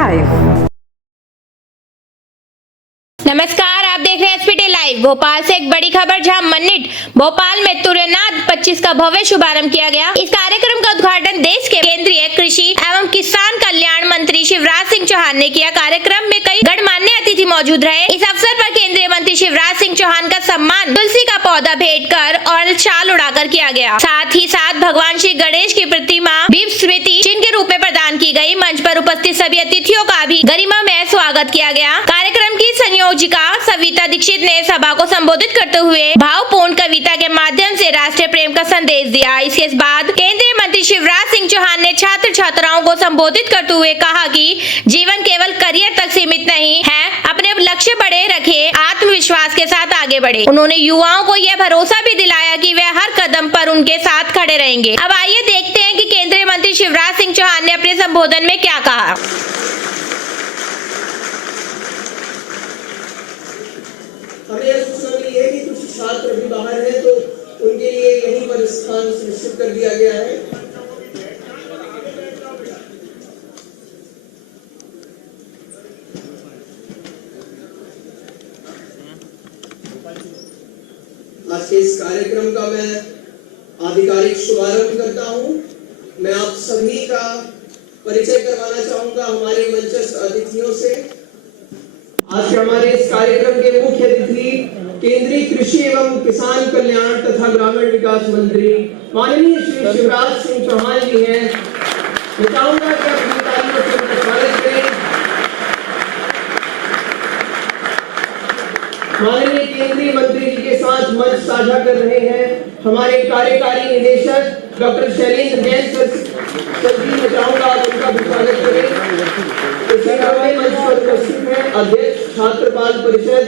Live. नमस्कार, आप देख रहे हैं एसपीटी लाइव। भोपाल से एक बड़ी खबर, जहां मन्निट भोपाल में तुर्यनाद 25 का भव्य शुभारंभ किया गया। इस कार्यक्रम का उद्घाटन देश के केंद्रीय कृषि एवं किसान कल्याण मंत्री शिवराज सिंह चौहान ने किया। कार्यक्रम में कई गणमान्य अतिथि मौजूद रहे। इस अवसर पर केंद्रीय मंत्री शिवराज सिंह चौहान का सम्मान तुलसी का पौधा भेंट कर और शाल उड़ाकर किया गया। साथ ही साथ भगवान श्री गणेश की प्रतिमा भी स्मृति चिन्ह के रूप में प्रदान की गई। मंच पर उपस्थित सभी अतिथियों का भी गरिमामय स्वागत किया गया। कार्यक्रम की संयोजिका सविता दीक्षित ने सभा को संबोधित करते हुए भावपूर्ण कविता के माध्यम से राष्ट्रीय प्रेम का संदेश दिया। इसके बाद केंद्रीय मंत्री शिवराज सिंह चौहान ने छात्र छात्राओं को संबोधित करते हुए कहा कि जीवन केवल करियर तक सीमित नहीं है, अपने लक्ष्य बड़े रखें, आत्मविश्वास के साथ आगे बढ़े। उन्होंने युवाओं को यह भरोसा भी दिलाया कि वे हर कदम पर उनके साथ खड़े रहेंगे। अब आइए देखते हैं कि केंद्रीय मंत्री शिवराज सिंह चौहान ने अपने संबोधन में क्या कहा। हमें यह सूचना मिली है कि कुछ छात्र भी बाहर हैं, तो उनके लिए यहीं पर स्थान सुनिश्चित कर दिया गया है। आज के इस कार्यक्रम का मैं आधिकारिक शुभारंभ करता हूं। मैं आप सभी का परिचय करवाना चाहूंगा हमारे मंचस्थ अतिथियों से। आज के हमारे इस कार्यक्रम के मुख्य अतिथि केंद्रीय कृषि एवं किसान कल्याण तथा ग्रामीण विकास मंत्री माननीय श्री शिवराज सिंह चौहान जी हैं। मैं चाहूंगा कि आप अपनी तालियों से उनका स्वागत करें। माननीय केंद्रीय मंत्री जी के साथ मंच साझा कर रहे हैं हमारे कार्यकारी निदेशक डॉक्टर शैलेंद्र जैन सर जी। मैं चाहूंगा आप उनका भी स्वागत करें। मंच पर उपस्थित हैं अध्यक्ष छात्रपाल परिषद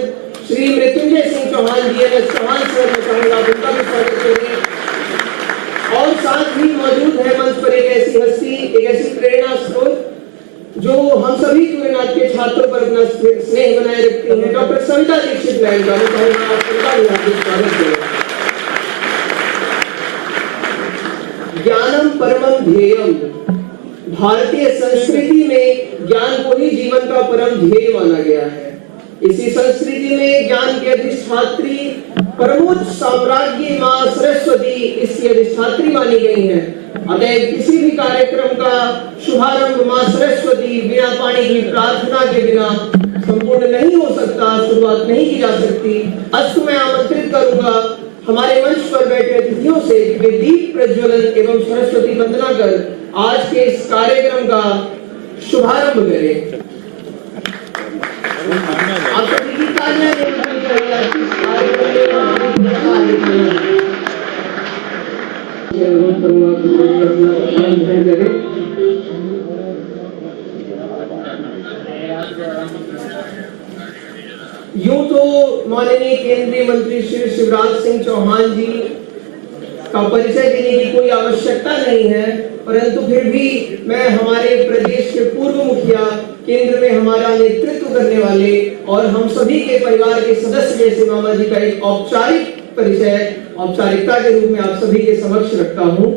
श्री मृत्युंजय सिंह चौहान जी। चौहान सर, मैं चाहूंगा आप उनका भी स्वागत करें। और साथ ही मौजूद है मंच पर एक ऐसी हस्ती, एक ऐसी प्रेरणा स्रोत जो हम सभी तुर्यनाद के छात्रों पर अपना स्नेह बनाए रखती हैं, डॉक्टर सविता दीक्षित मैम का। मैं चाहूंगा आप उनका भी हार्दिक स्वागत करें। ज्ञानम परमम ध्येयम, भारतीय संस्कृति में ज्ञान को ही जीवन का परम ध्येय माना गया है। इसी संस्कृति में ज्ञान की अधिष्ठात्री परमोच्च साम्राज्ञी मां सरस्वती इसकी अधिष्ठात्री मानी गई है। अतः किसी भी कार्यक्रम का शुभारंभ मां सरस्वती बिना पानी की प्रार्थना के बिना संपूर्ण नहीं हो सकता, शुरुआत नहीं की जा सकती। अस्तु मैं आमंत्रित करूंगा हमारे मंच पर बैठे अतिथियों से कि वे दीप प्रज्वलन एवं सरस्वती वंदना कर आज के इस कार्यक्रम का शुभारंभ करें। आप सभी की तालियां देनी चाहिए। यूं तो माननीय केंद्रीय मंत्री श्री शिवराज सिंह चौहान जी का परिचय देने की कोई आवश्यकता नहीं है, परंतु फिर भी मैं हमारे प्रदेश के पूर्व मुखिया, केंद्र में हमारा नेतृत्व करने वाले और हम सभी के परिवार के सदस्य जैसे मामा जी का एक औपचारिक परिचय औपचारिकता के रूप में आप सभी के समक्ष रखता हूं।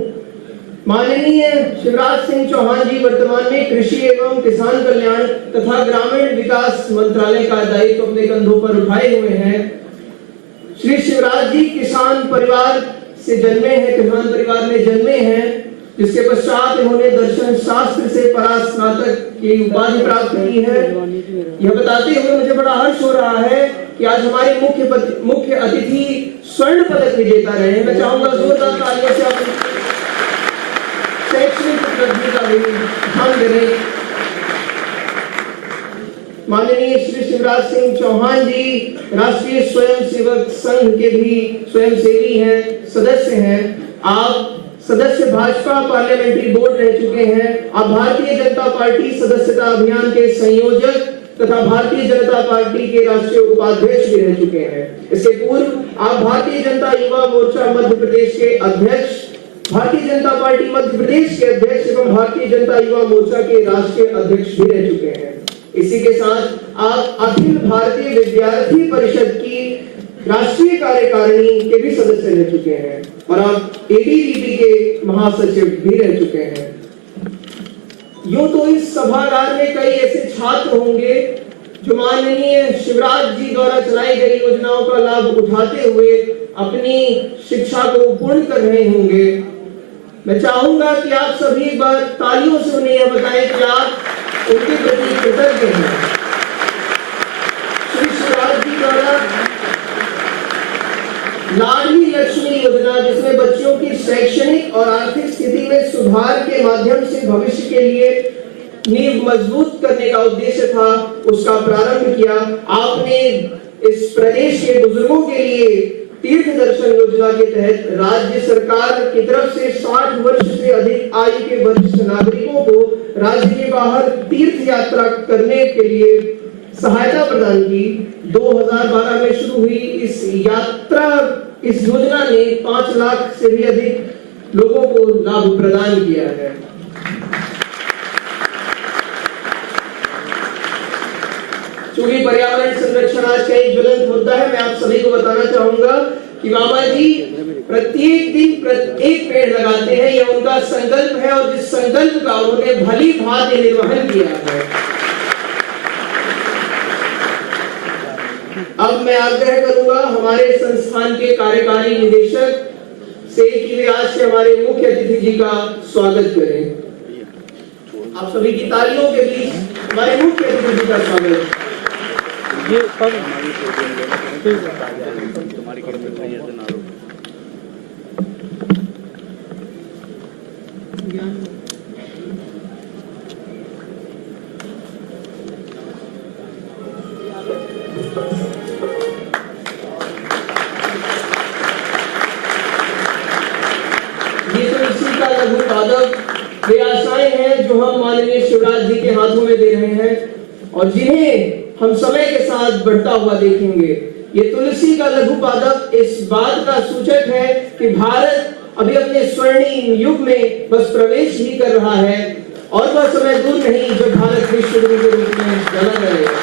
माननीय शिवराज सिंह चौहान जी वर्तमान में कृषि एवं किसान कल्याण तथा ग्रामीण विकास मंत्रालय का दायित्व अपने कंधों पर उठाए हुए हैं। श्री शिवराज जी किसान परिवार से जन्मे हैं, किसान परिवार में जन्मे हैं, जिसके पश्चात इन्होंने दर्शन शास्त्र से परास्नातक की उपाधि प्राप्त की है। यह बताते हुए मुझे बड़ा हर्ष हो रहा है कि आज हमारे मुख्य अतिथि स्वर्ण पदक विजेता रहे हैं। मैं चाहूंगा जोरदार तालियों से आप शैक्षणिक उपलब्धि का भी ध्यान करें। माननीय श्री शिवराज सिंह चौहान जी राष्ट्रीय स्वयंसेवक संघ के भी स्वयंसेवी हैं, सदस्य हैं। आप सदस्य भाजपा पार्लियामेंट्री बोर्ड रह चुके हैं। आप भारतीय जनता पार्टी सदस्यता अभियान के संयोजक तथा भारतीय जनता पार्टी के राष्ट्रीय उपाध्यक्ष भी रह चुके हैं। इसके पूर्व आप भारतीय जनता युवा मोर्चा मध्य प्रदेश के अध्यक्ष, भारतीय जनता पार्टी मध्य प्रदेश के अध्यक्ष एवं भारतीय जनता युवा मोर्चा के राष्ट्रीय अध्यक्ष भी रह चुके हैं। इसी के साथ आप अखिल भारतीय विद्यार्थी परिषद की राष्ट्रीय कार्यकारिणी के भी सदस्य रह चुके हैं और आप एबीवीपी के महासचिव भी रह चुके हैं। यूं तो इस सभागार में कई ऐसे छात्र होंगे जो माननीय शिवराज जी द्वारा चलाई गई योजनाओं का लाभ उठाते हुए अपनी शिक्षा को पूर्ण कर रहे होंगे। मैं चाहूंगा कि आप सभी एक बार तालियों से उन्हें यह बताएं कि आप उनके प्रति कृतज्ञ हैं। श्री शिवराज जी द्वारा लाडली लक्ष्मी योजना, जिसमें बच्चों की शैक्षणिक और आर्थिक स्थिति में सुधार के माध्यम से भविष्य के लिए नींव मजबूत करने का उद्देश्य था, उसका प्रारंभ किया। आपने इस प्रदेश के बुजुर्गों के लिए तीर्थ दर्शन योजना के तहत राज्य सरकार की तरफ से 60 वर्ष से अधिक आयु के वरिष्ठ नागरिकों को राज्य के बाहर तीर्थ यात्रा करने के लिए सहायता प्रदान की। 2012 में शुरू हुई इस योजना ने 5 लाख से भी अधिक लोगों को लाभ प्रदान किया है। चूंकि पर्यावरण संरक्षण आज का एक ज्वलंत मुद्दा है, मैं आप सभी को बताना चाहूंगा कि मामा जी प्रत्येक दिन एक पेड़ लगाते हैं, यह उनका संकल्प है और जिस संकल्प का उन्होंने भली भांति निर्वहन किया है। अब मैं आग्रह करूंगा हमारे संस्थान के कार्यकारी निदेशक से कि वे आज से हमारे मुख्य अतिथि जी का स्वागत करें। आप सभी की तालियों के बीच हमारे मुख्य अतिथि जी का स्वागत। ये सब तुम्हारी ये तो इसी का लघु पादप वे आशाएं हैं जो हम माननीय शिवराज जी के हाथों में दे रहे हैं और जिन्हें हम समय के साथ बढ़ता हुआ देखेंगे। ये तुलसी का लघु पादप इस बात का सूचक है कि भारत अभी अपने स्वर्णिम युग में बस प्रवेश ही कर रहा है और वह समय दूर नहीं जब भारत विश्व गुरु के रूप में जाना जाएगा।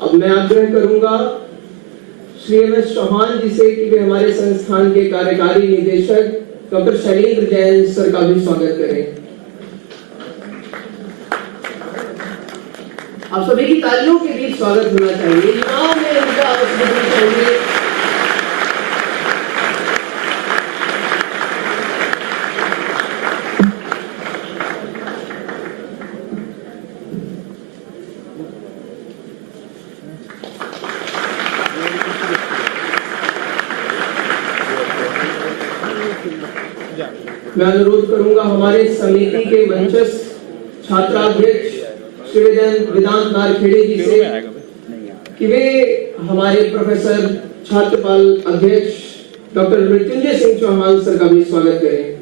अब मैं आग्रह करूंगा श्री एम.एस. चौहान जी से कि वे हमारे संस्थान के कार्यकारी निदेशक डॉक्टर शैलेंद्र जैन सर का भी स्वागत करें। आप सभी की तालियों के बीच स्वागत होना चाहिए। युवाओं में उनका अवसर देना चाहिए। मैं अनुरोध करूंगा हमारे समिति के मंचस्थ छात्राध्यक्ष श्री वेदांत नारखेड़े जी से कि वे हमारे प्रोफेसर छात्रपाल अध्यक्ष डॉक्टर मृत्युंजय सिंह चौहान सर का भी स्वागत करें।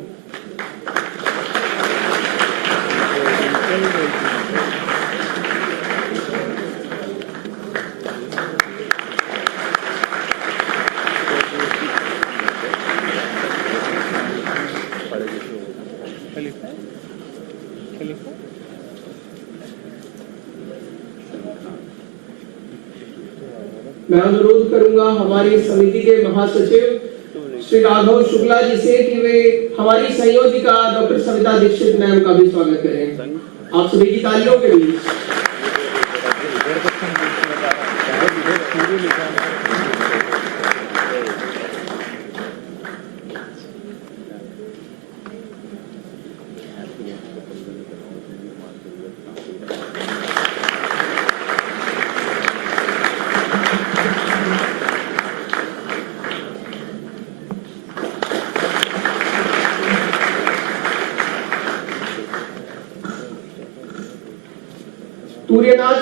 मैं अनुरोध करूंगा हमारी समिति के महासचिव श्री राघव शुक्ला जी से कि वे हमारी संयोजिका डॉक्टर सविता दीक्षित मैम का भी स्वागत करें। आप सभी की तालियों के बीच।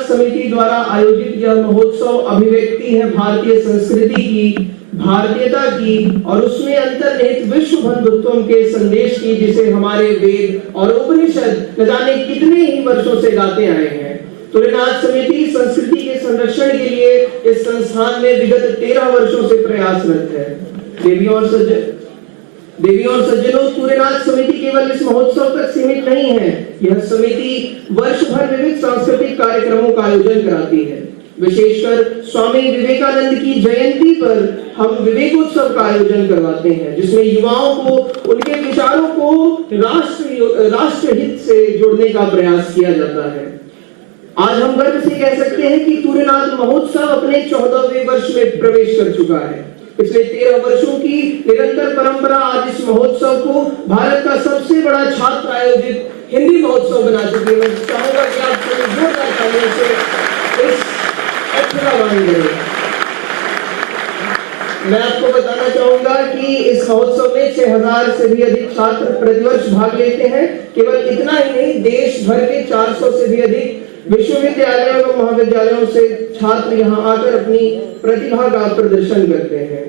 समिति द्वारा आयोजित यह महोत्सव अभिव्यक्ति है भारतीय संस्कृति की, भारतीयता की और उसमें अंतर्निहित विश्व बंधुत्व के संदेश की, जिसे हमारे वेद और उपनिषद न जाने कितने ही वर्षों से गाते आए हैं। तुर्यनाथ समिति संस्कृति के संरक्षण के लिए इस संस्थान में विगत 13 वर्षों से प्रयासरत है। देवी और सज्जनों, तुर्यनाथ समिति केवल इस महोत्सव तक सीमित नहीं है। यह समिति वर्ष भर विविध सांस्कृतिक कार्यक्रमों का आयोजन कराती है। विशेषकर स्वामी विवेकानंद की जयंती पर हम विवेकोत्सव का आयोजन करवाते हैं, जिसमें युवाओं को उनके विचारों को राष्ट्रहित से जोड़ने का प्रयास किया जाता है। आज हम गर्व से कह सकते हैं कि तुर्यनाथ महोत्सव अपने 14वें वर्ष में प्रवेश कर चुका है। पिछले 13 वर्षों की निरंतर परंपरा आज इस महोत्सव को भारत का सबसे बड़ा छात्र आयोजित हिंदी महोत्सव बना चुकी है। मैं चाहूंगा कि आप जोरदार तालियों से इस अक्षरा वाणी करें। मैं आपको बताना चाहूंगा कि इस महोत्सव में 6000 से भी अधिक छात्र प्रतिवर्ष भाग लेते हैं। केवल इतना ही नहीं, देश भर के 400 से भी अधिक विश्वविद्यालयों और महाविद्यालयों से छात्र यहाँ आकर अपनी प्रतिभा का प्रदर्शन करते हैं।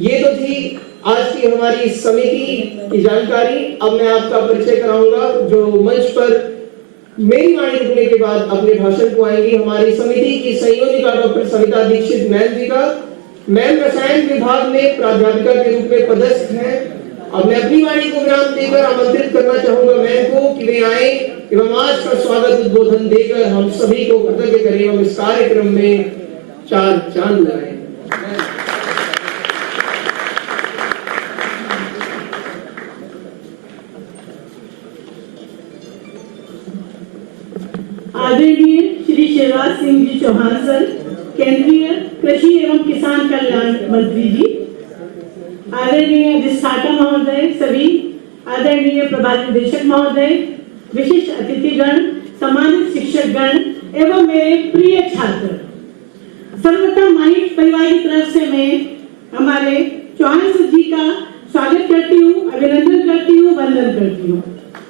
ये तो थी आज की हमारी समिति की जानकारी। अब मैं आपका परिचय कराऊंगा, जो मंच पर मेरी वाणी रुकने के बाद अपने भाषण को आएंगी हमारी समिति की संयोजिका डॉक्टर सविता दीक्षित मैम जी का। मैम रसायन विभाग में प्राध्यापिका के रूप में पदस्थ हैं। अब मैं अपनी वाणी को विराम देकर आमंत्रित करना चाहूंगा मैम को कि वे आए एवं आज का स्वागत उद्बोधन देकर हम सभी को कृतज्ञ करें एवं इस कार्यक्रम में 4 चांद लगाएं। आदरणीय श्री शिवराज सिंह जी चौहान सर, केंद्रीय कृषि एवं किसान कल्याण मंत्री जी, आदरणीय अधिष्ठाता महोदय, सभी आदरणीय प्रभारी निदेशक महोदय, विशिष्ट अतिथिगण, सम्मानित शिक्षकगण एवं मेरे प्रिय छात्र, सर्वप्रथम माहित परिवार की तरफ से मैं हमारे चौहान सर जी का स्वागत करती हूँ, अभिनंदन करती हूँ, वंदन करती हूँ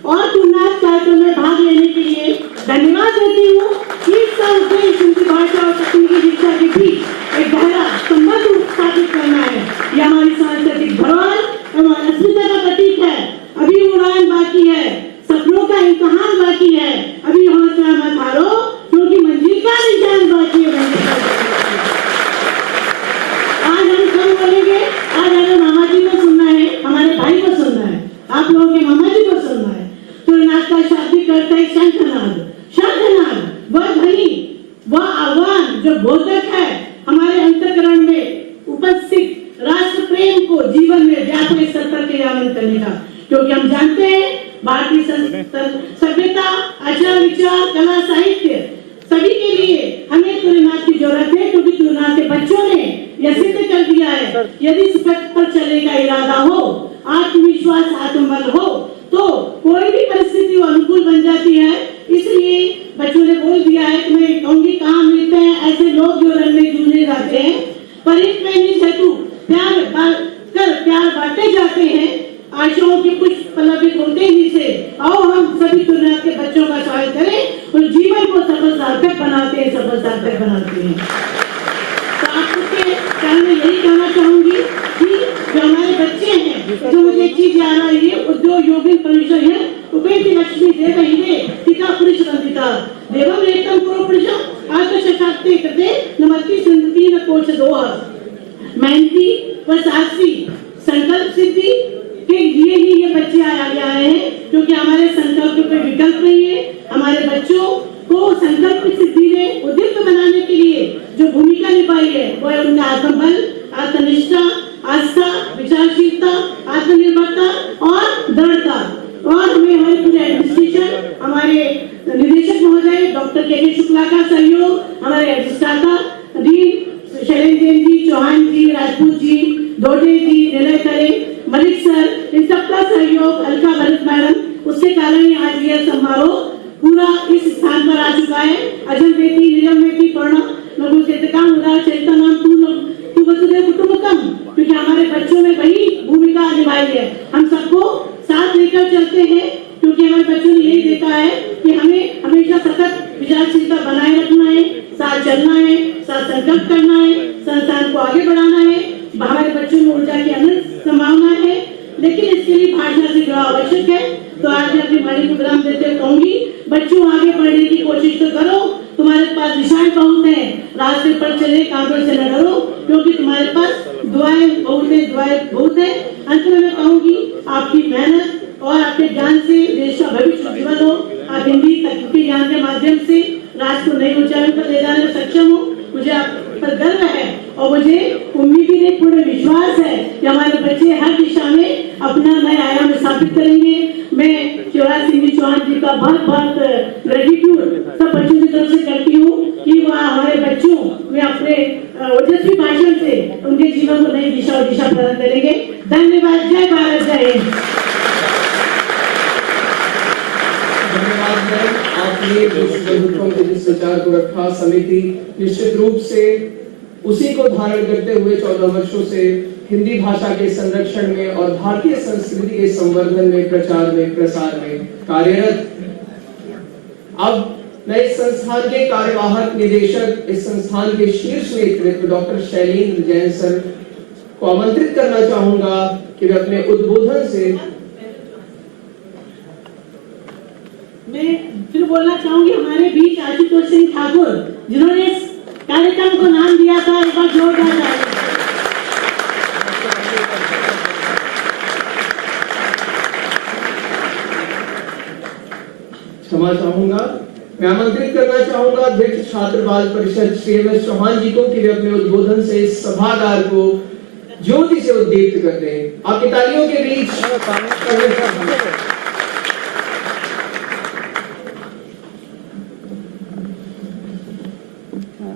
और तुर्यनाथ कार्यक्रम में भाग लेने के लिए धन्यवाद देती हूँ। इसका उद्देश्य हिंदी भाषा और तकनीकी शिक्षा के बीच एक गहरा संबंध स्थापित करना है। यह हमारी सांस्कृतिक धरोहर एवं अस्मिता का प्रतीक है। अभी उड़ान बाकी है, सपनों का इम्तिहान बाकी है। अभी हौसला मत हारो, क्योंकि मंजिल का निशान बाकी है। आज हम कम बोलेंगे, आज हमें मामा जी को सुनना है, हमारे भाई को सुनना है, आप लोगों के मामा जी को सुनना है। तुर्यनाथ का शाब्दिक अर्थ है शंखनाद। शंखनाद वह ध्वनि, वह आह्वान जो बोधक है हमारे अंतःकरण में उपस्थित राष्ट्र प्रेम को जीवन में व्यापक स्तर पर क्रियान्वित करने का। क्योंकि हम जानते हैं भारतीय सभ्यता, आचार विचार, कला, साहित्य सभी के लिए हमें तुर्यनाथ की जरूरत है। क्योंकि तुर्यनाथ के बच्चों ने यह सिद्ध कर दिया है, यदि इस पथ पर चलने का इरादा हो, आत्मविश्वास, आत्मबल हो, तो कोई भी परिस्थिति अनुकूल बन जाती है। इसलिए बच्चों ने बोल दिया है कि मैं कहूंगी कहाँ मिलते हैं ऐसे लोग जो रण में जूझने जाते हैं, पर एक प्रेमी हेतु प्यार बांटे जाते हैं। आशाओं के कुछ पल्लवित होते ही से आओ हम सभी तुर्यनाथ के बच्चों का स्वागत करें और जीवन को सफल सार्थक बनाते हैं, सफल सार्थक बनाते हैं। तो आपको मैं यही कहना चाहूंगी कि जो हमारे बच्चे हैं, जो मुझे एक चीज याद आ रही है, उद्योग योगिन परिषद है, उपेति लक्ष्मी देव हिंदे टीका पुरुष वंदिता देवम रेतम पुरो पुरुषम आत्मशक्ति कृते नमस्ति सुंदती न कोश दोहा। मेहनती व साहसी संकल्प सिद्धि के लिए ही ये बच्चे आए हैं, क्योंकि हमारे संकल्प पे विकल्प नहीं है। हमारे बच्चों को संकल्प सिद्धि में उद्युक्त बनाने के लिए जो भूमिका निभाई है वह है उनका आत्मबल, आत्मनिष्ठा, आस्था, विचारशीलता, आत्मनिर्भरता और दृढ़ता। और हमें हमारे पूरे एडमिनिस्ट्रेशन, हमारे निदेशक महोदय डॉक्टर के शुक्ला का सहयोग, हमारे अधिष्ठाता डीन शैलेंद्र जी, चौहान जी, राजपूत जी, डोडे जी, निलय मलिक सर, इन सबका सहयोग, अलका भरत मैडम, उसके कारण आज यह समारोह पूरा इस स्थान पर आ चुका है। अजम बेटी, निरम बेटी, पढ़ना लोगों से काम उदार चरिता नाम तू वसुदेव कुटुंबकम, क्योंकि हमारे बच्चों में वही भूमिका निभाई है। हम सबको साथ लेकर चलते हैं, क्योंकि हमारे बच्चों ने यही देखा है कि हमें हमेशा सतत विचारशीलता बनाए रखना है, ज्ञान को आगे बढ़ाना है, हमारे बच्चों में ऊर्जा की अनंत संभावना है, लेकिन इसके लिए भाषा से जुड़ा आवश्यक है। तो आज मैं अपनी वाणी को विराम देते हुए कहूंगी, बच्चों आगे बढ़ने की कोशिश तो करो, तुम्हारे पास दिशाएं बहुत है, रास्ते पर चले, कांटों से न डरो, क्योंकि तुम्हारे पास दुआएं बहुत है। अंत में मैं कहूंगी, आपकी मेहनत और आपके ज्ञान से देश का भविष्य उज्जवल हो। आप हिंदी तकनीकी ज्ञान के माध्यम से राष्ट्र को नई ऊंचाइयों पर ले जाने में सक्षम हो। मुझे आप पर गर्व है और मुझे उम्मीद भी पूर्ण विश्वास है कि हमारे बच्चे हर दिशा में अपना नए आयाम स्थापित करेंगे। मैं शिवराज सिंह चौहान जी का बहुत बहुत ग्रेटिट्यूड सब बच्चों की तरफ से करती हूँ कि वह हमारे बच्चों में अपने ओजस्वी भाषण से उनके जीवन को नई दिशा और दिशा प्रदान करेंगे। धन्यवाद। जय भारत, जय हिंद। धन्यवाद मैम, आपने बंधुत्व के जिस विचार को रखा, समिति निश्चित रूप से उसी को धारण करते हुए 14 वर्षों से हिंदी भाषा के संरक्षण में और भारतीय संस्कृति के संवर्धन में, प्रचार में, प्रसार में कार्यरत। अब मैं इस संस्थान के कार्यवाहक निदेशक, इस संस्थान के शीर्ष नेतृत्व डॉक्टर शैलेंद्र जैन सर को आमंत्रित करना चाहूंगा कि वे अपने उद्बोधन से। मैं फिर बोलना चाहूंगी, हमारे बीच आशुतोष सिंह ठाकुर, जिन्होंने इस कार्यक्रम को नाम दिया था, एक बार जोरदार ताली। क्षमा चाहूंगा, मैं आमंत्रित करना चाहूंगा अध्यक्ष छात्र बाल परिषद श्री एम.एस. चौहान जी को कि वे अपने उद्बोधन से इस सभागार को ज्योति से उद्दीप्त कर दें। आपकी तालियों के बीच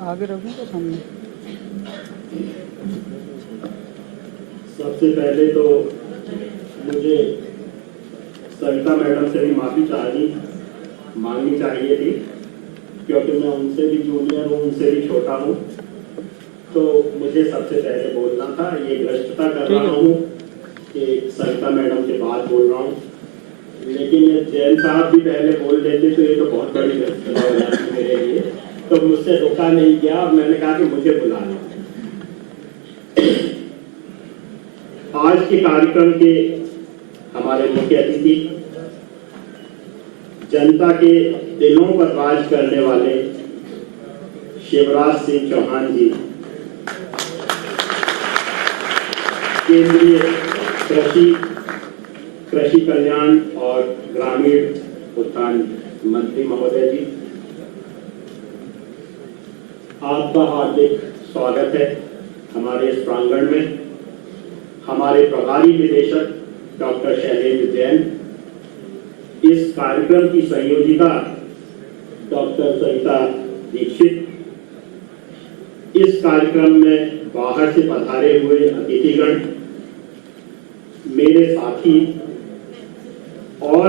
आगे रखूंगा सामने। सबसे पहले तो मुझे सविता मैडम से भी माफी मांगनी चाहिए थी, क्योंकि मैं उनसे भी जूनियर हूँ, उनसे भी छोटा हूँ, तो मुझे सबसे पहले बोलना था। ये भ्रष्टता कर रहा हूँ कि सविता मैडम के बाद बोल रहा हूँ, लेकिन जैन साहब भी पहले बोल देते तो ये तो बहुत बड़ी भ्रष्टता हो जाती मेरे लिए, तो मुझसे रोका नहीं गया और मैंने कहा कि मुझे बुला लो। आज के कार्यक्रम के हमारे मुख्य अतिथि, जनता के दिलों पर राज करने वाले शिवराज सिंह चौहान जी, केंद्रीय कृषि कल्याण और ग्रामीण उत्थान मंत्री महोदय जी, आपका हार्दिक स्वागत है हमारे इस प्रांगण में। हमारे प्रभारी निदेशक डॉक्टर शैलेंद्र जैन, इस कार्यक्रम की संयोजिका डॉक्टर सविता दीक्षित, इस कार्यक्रम में बाहर से पधारे हुए अतिथिगण, मेरे साथी और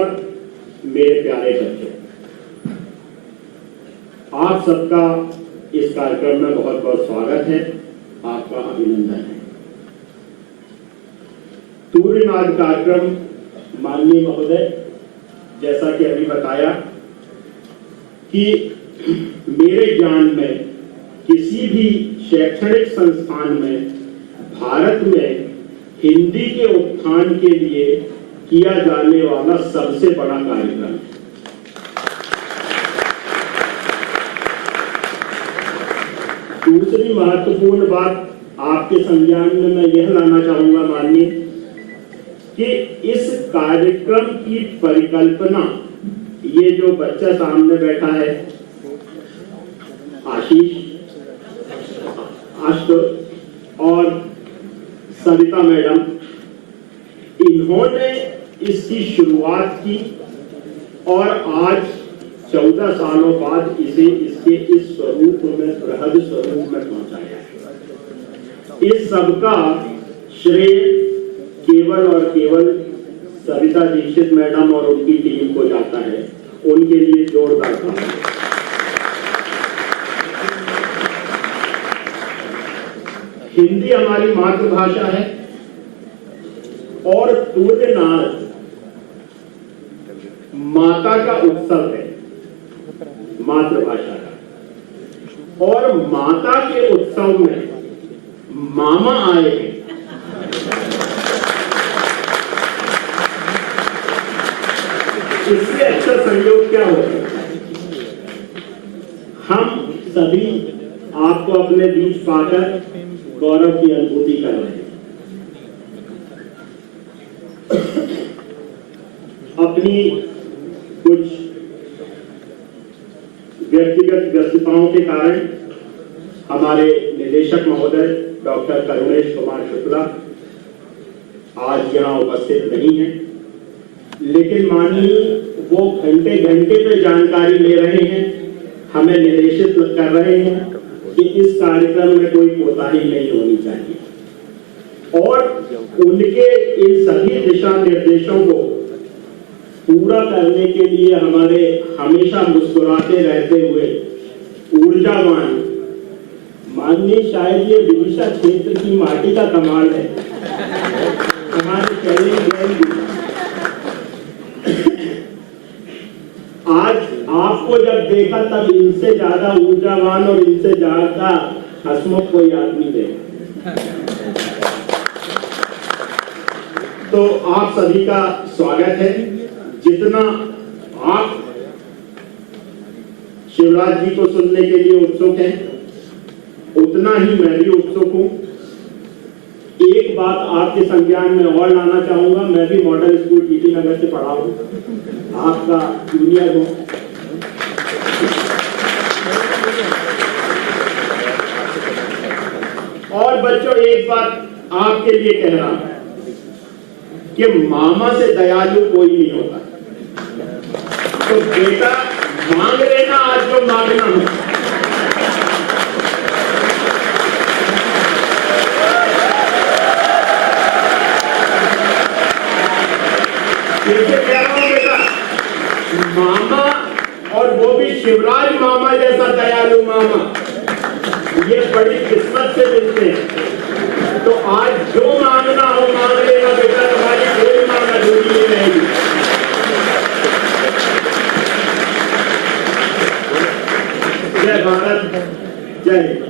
मेरे प्यारे बच्चों, आप सबका इस कार्यक्रम में बहुत बहुत स्वागत है, आपका अभिनंदन है। सूर्यनाद कार्यक्रम, माननीय महोदय, जैसा कि अभी बताया कि मेरे ज्ञान में किसी भी शैक्षणिक संस्थान में भारत में हिंदी के उत्थान के लिए किया जाने वाला सबसे बड़ा कार्यक्रम है। दूसरी महत्वपूर्ण बात आपके संज्ञान में मैं यह लाना चाहूंगा माननीय, कि इस कार्यक्रम की परिकल्पना, ये जो बच्चा सामने बैठा है आशुतोष और सविता मैडम, इन्होंने इसकी शुरुआत की और आज 14 सालों बाद इसे इसके इस स्वरूप में, बृहद स्वरूप में पहुंचाया। इस सबका श्रेय केवल और केवल सविता दीक्षित मैडम और उनकी टीम को जाता है। उनके लिए जोरदार तालियां। हिंदी हमारी मातृभाषा है और सूर्यनाद माता का उत्सव है, मातृभाषा का। और माता के उत्सव में मामा आए हैं। इससे अच्छा संयोग क्या होगा? हम सभी आपको अपने बीच पाकर गौरव की अनुभूति कर रहे हैं। अपनी कुछ व्यक्तिगत व्यस्तताओं के कारण हमारे निदेशक महोदय डॉक्टर करुणेश कुमार शुक्ला आज यहाँ उपस्थित नहीं है, लेकिन माननीय वो घंटे घंटे पे जानकारी ले रहे हैं, हमें निर्देशित कर रहे हैं कि इस कार्यक्रम में कोई कोताही नहीं होनी चाहिए और उनके इन सभी दिशा निर्देशों को पूरा करने के लिए हमारे हमेशा मुस्कुराते रहते हुए ऊर्जावान माननीय, शायद ये विदिशा क्षेत्र की माटी का कमाल है, हमारे शैलेंद्र आज आपको जब देखा तब इनसे ज्यादा ऊर्जावान और इनसे ज्यादा हंसमुख कोई आदमी देखा। तो आप सभी का स्वागत है। जितना आप शिवराज जी को सुनने के लिए उत्सुक हैं, उतना ही मैं भी उत्सुक हूं। एक बात आपके संज्ञान में और लाना चाहूंगा, मैं भी मॉडल स्कूल टीटी नगर से पढ़ा हूं, आपका जूनियर हूं। और बच्चों, एक बात आपके लिए कह रहा हूं कि मामा से दयालु कोई नहीं होता। तो बेटा मांग लेना आज जो मांगना हो। कह रहा हूं बेटा, मामा और वो भी शिवराज मामा जैसा दयालु मामा, ये बड़ी किस्मत से मिलते हैं। तो आज जो मांगना हो मांग लेना बेटा, तुम्हारी कोई मांग अधूरी नहीं रहेगी। जय भारत, जय हिंद।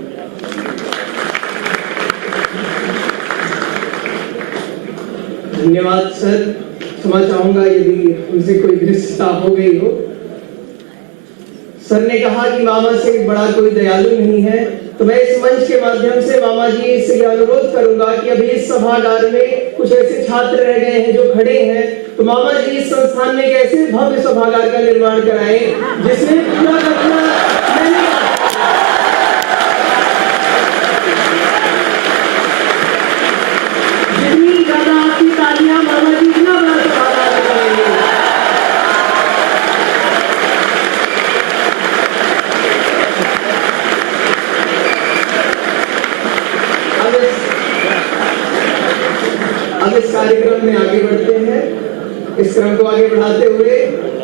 धन्यवाद सर। क्षमा चाहूंगा यदि उनसे कोई दृष्टता हो गई हो। सर ने कहा कि मामा से बड़ा कोई दयालु नहीं है, तो मैं इस मंच के माध्यम से मामा जी से यह अनुरोध करूंगा कि अभी इस सभागार में कुछ ऐसे छात्र रह गए हैं जो खड़े हैं, तो मामा जी इस संस्थान में एक ऐसे भव्य सभागार का निर्माण कराएं जिसमें पूरा का पूरा जितनी ज्यादा आपकी तालियां मामा जी इतना बड़ा सभागार कराएंगे। अब इस कार्यक्रम में आगे बढ़ते हैं। इस क्रम को आगे बढ़ाते हुए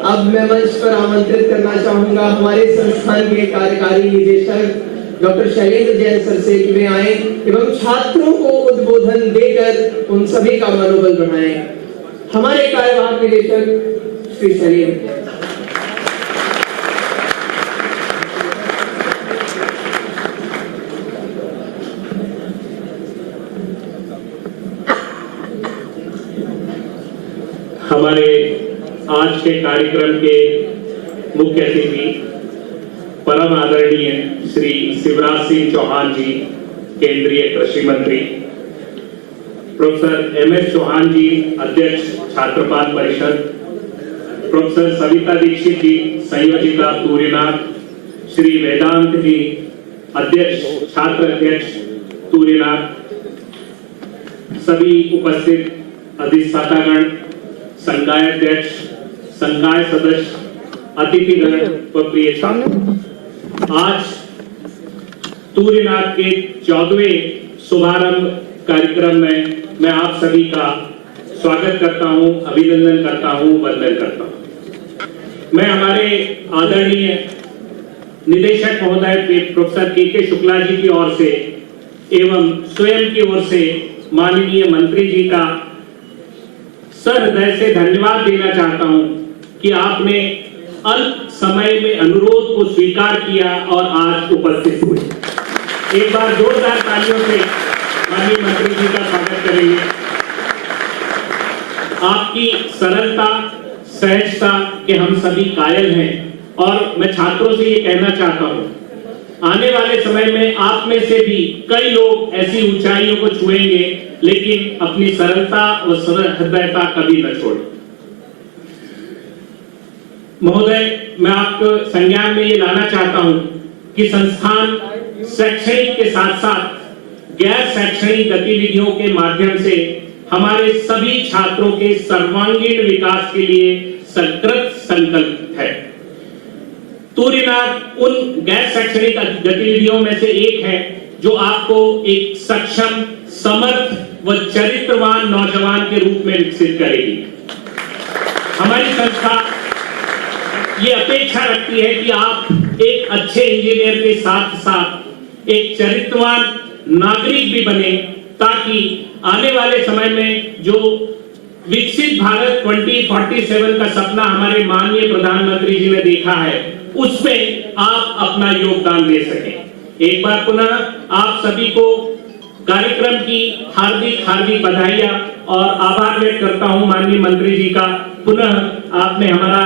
अब मैं मंच पर आमंत्रित करना चाहूंगा हमारे संस्थान के कार्यकारी निदेशक डॉक्टर शैलेंद्र जैन सर से कि वे आए एवं छात्रों को उद्बोधन देकर उन सभी का मनोबल बढ़ाएं। हमारे कार्यवाहक निदेशक श्री शैलेंद्र। हमारे आज के कार्यक्रम के मुख्य अतिथि परम आदरणीय श्री शिवराज सिंह चौहान जी, केंद्रीय कृषि मंत्री, प्रोफेसर एमएस चौहान जी, अध्यक्ष छात्रपाल परिषद, प्रोफेसर सविता दीक्षित जी, संयोजिका तूर्यनाथ, श्री वेदांत जी, अध्यक्ष छात्र अध्यक्ष तूर्यनाथ, सभी उपस्थित अधिष्ठातागण, संकाय अध्यक्ष, संकाय सदस्य, अतिथिगण व प्रिय छात्र, आज तूर्यनाथ के 14वें शुभारंभ कार्यक्रम में मैं आप सभी का स्वागत करता हूं, अभिनंदन करता हूं, वंदन करता हूं। मैं हमारे आदरणीय निदेशक महोदय प्रोफेसर के शुक्ला जी की ओर से एवं स्वयं की ओर से माननीय मंत्री जी का सहृदय से धन्यवाद देना चाहता हूं कि आपने अल्प समय में अनुरोध को स्वीकार किया और आज उपस्थित हुए। एक बार जोरदार तालियों से माननीय मंत्री जी का स्वागत करेंगे। आपकी सरलता, सहजता के हम सभी कायल हैं और मैं छात्रों से ये कहना चाहता हूं, आने वाले समय में आप में से भी कई लोग ऐसी ऊंचाइयों को छुएंगे, लेकिन अपनी सरलता व सरल हृदयता कभी न छोड़ें। महोदय, मैं आपको संज्ञान में ये लाना चाहता हूं कि संस्थान शैक्षणिक के साथ साथ गैर शैक्षणिक गतिविधियों के माध्यम से हमारे सभी छात्रों के सर्वांगीण विकास के लिए सकृत संकल्पित है। तुर्यनाद उन गैर शैक्षणिक गतिविधियों में से एक है जो आपको एक सक्षम, समर्थ व चरित्रवान नौजवान के रूप में विकसित करेगी। हमारी संस्था ये अपेक्षा रखती है कि आप एक अच्छे इंजीनियर के साथ साथ एक चरित्रवान नागरिक भी बने, ताकि आने वाले समय में जो विकसित भारत 2047 का सपना हमारे माननीय प्रधानमंत्री जी ने देखा है, उसमें आप अपना योगदान दे सकें। एक बार पुनः आप सभी को कार्यक्रम की हार्दिक बधाइयां और आभार व्यक्त करता हूं माननीय मंत्री जी का। पुनः आपने हमारा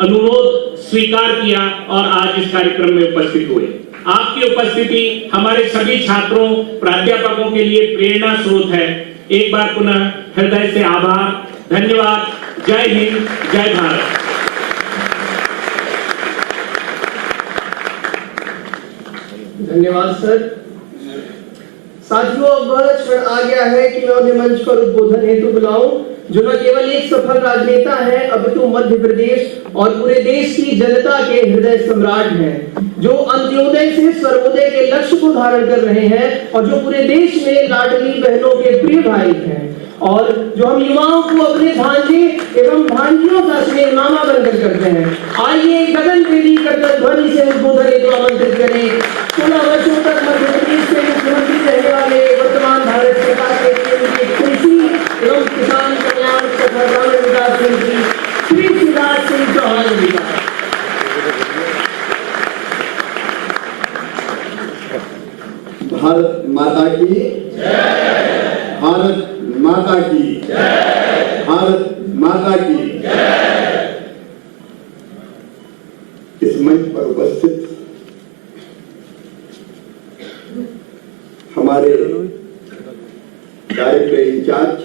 अनुरोध स्वीकार किया और आज इस कार्यक्रम में उपस्थित हुए। आपकी उपस्थिति हमारे सभी छात्रों, प्राध्यापकों के लिए प्रेरणा स्रोत है। एक बार पुनः हृदय से आभार, धन्यवाद। जय हिंद, जय भारत। धन्यवाद सर। साथियों, अब वह क्षण आ गया है कि मैं उन्हें मंच पर उद्बोधन हेतु बुलाऊं, जो न केवल एक सफल राजनेता है, अपितु मध्य प्रदेश और पूरे देश की जनता के हृदय सम्राट हैं, जो अंत्योदय से सर्वोदय के लक्ष्य को धारण कर रहे हैं और जो पूरे देश में लाडली बहनों के प्रिय भाई हैं, और जो हम युवाओं को अपने भांजे एवं भांजियों का स्नेह मामा बनकर करते हैं। आइए गगन भेदी कर ध्वनि से उद्बोधन हेतु आमंत्रित करें 16 वर्षों तक मध्य प्रदेश के मुख्यमंत्री रहने वाले वर्तमान भारत सरकार के केंद्रीय कृषि एवं किसान कल्याण तथा ग्रामीण विकास मंत्री श्री शिवराज सिंह चौहान जी का। भारत माता की जय। भारत माता की जय। भारत माता की जय। इस मंच पर उपस्थित हमारे डायरेक्टर इंचार्ज,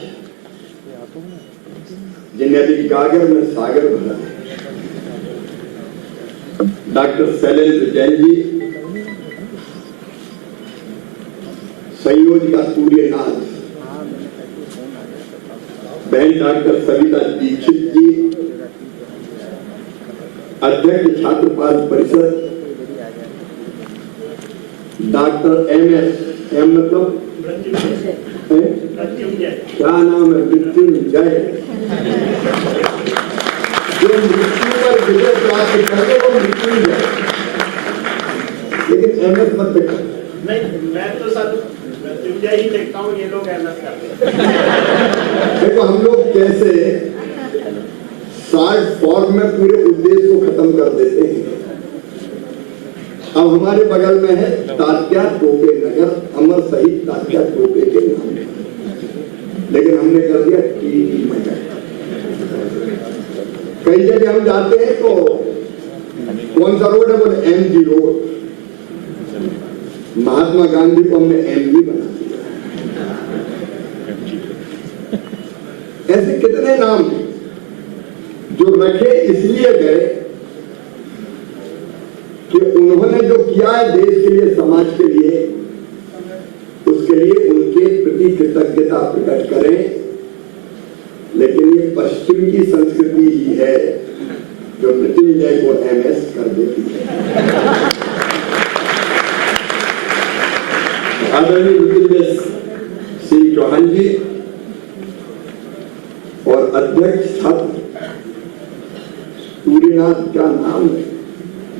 जिन्हें अभी गागर में सागर भरा है, डॉक्टर शैलेंद्र जैन जी, संयोजिका तुर्यनाद, बहन डॉक्टर सविता दीक्षित जी, अध्यक्ष छात्रपाल परिषद डॉक्टर एम मतलब क्या नाम है, मृत्युंजय, जो मृत्यु पर विजय प्राप्त करे वो मृत्युंजय, लेकिन एमएस मत देखा। नहीं, मैं तो सर मृत्युंजय ही देखता हूँ, ये लोग एमएस करते हैं। देखो हम लोग कैसे शॉर्ट फॉर्म में पूरे उद्देश्य को खत्म कर देते हैं। अब हमारे बगल में है तात्या टोपे नगर, अमर शहीद तात्या टोपे के नाम, लेकिन हमने कर दिया टी नगर। कई जगह हम जाते हैं तो कौन सा रोड है, बोले एमजी रोड। महात्मा गांधी को हमने एमजी बना दिया। ऐसे कितने नाम जो रखे इसलिए गए कि उन्होंने जो किया है देश के लिए, समाज के लिए, उसके लिए उनके प्रति कृतज्ञता प्रकट करें। लेकिन ये पश्चिम की संस्कृति ही है जो मृत्युंजय को एमएस कर देती है। आदरणीय मृत्युंजय सिंह चौहान जी और अध्यक्ष छात्र तुर्यनाद का नाम है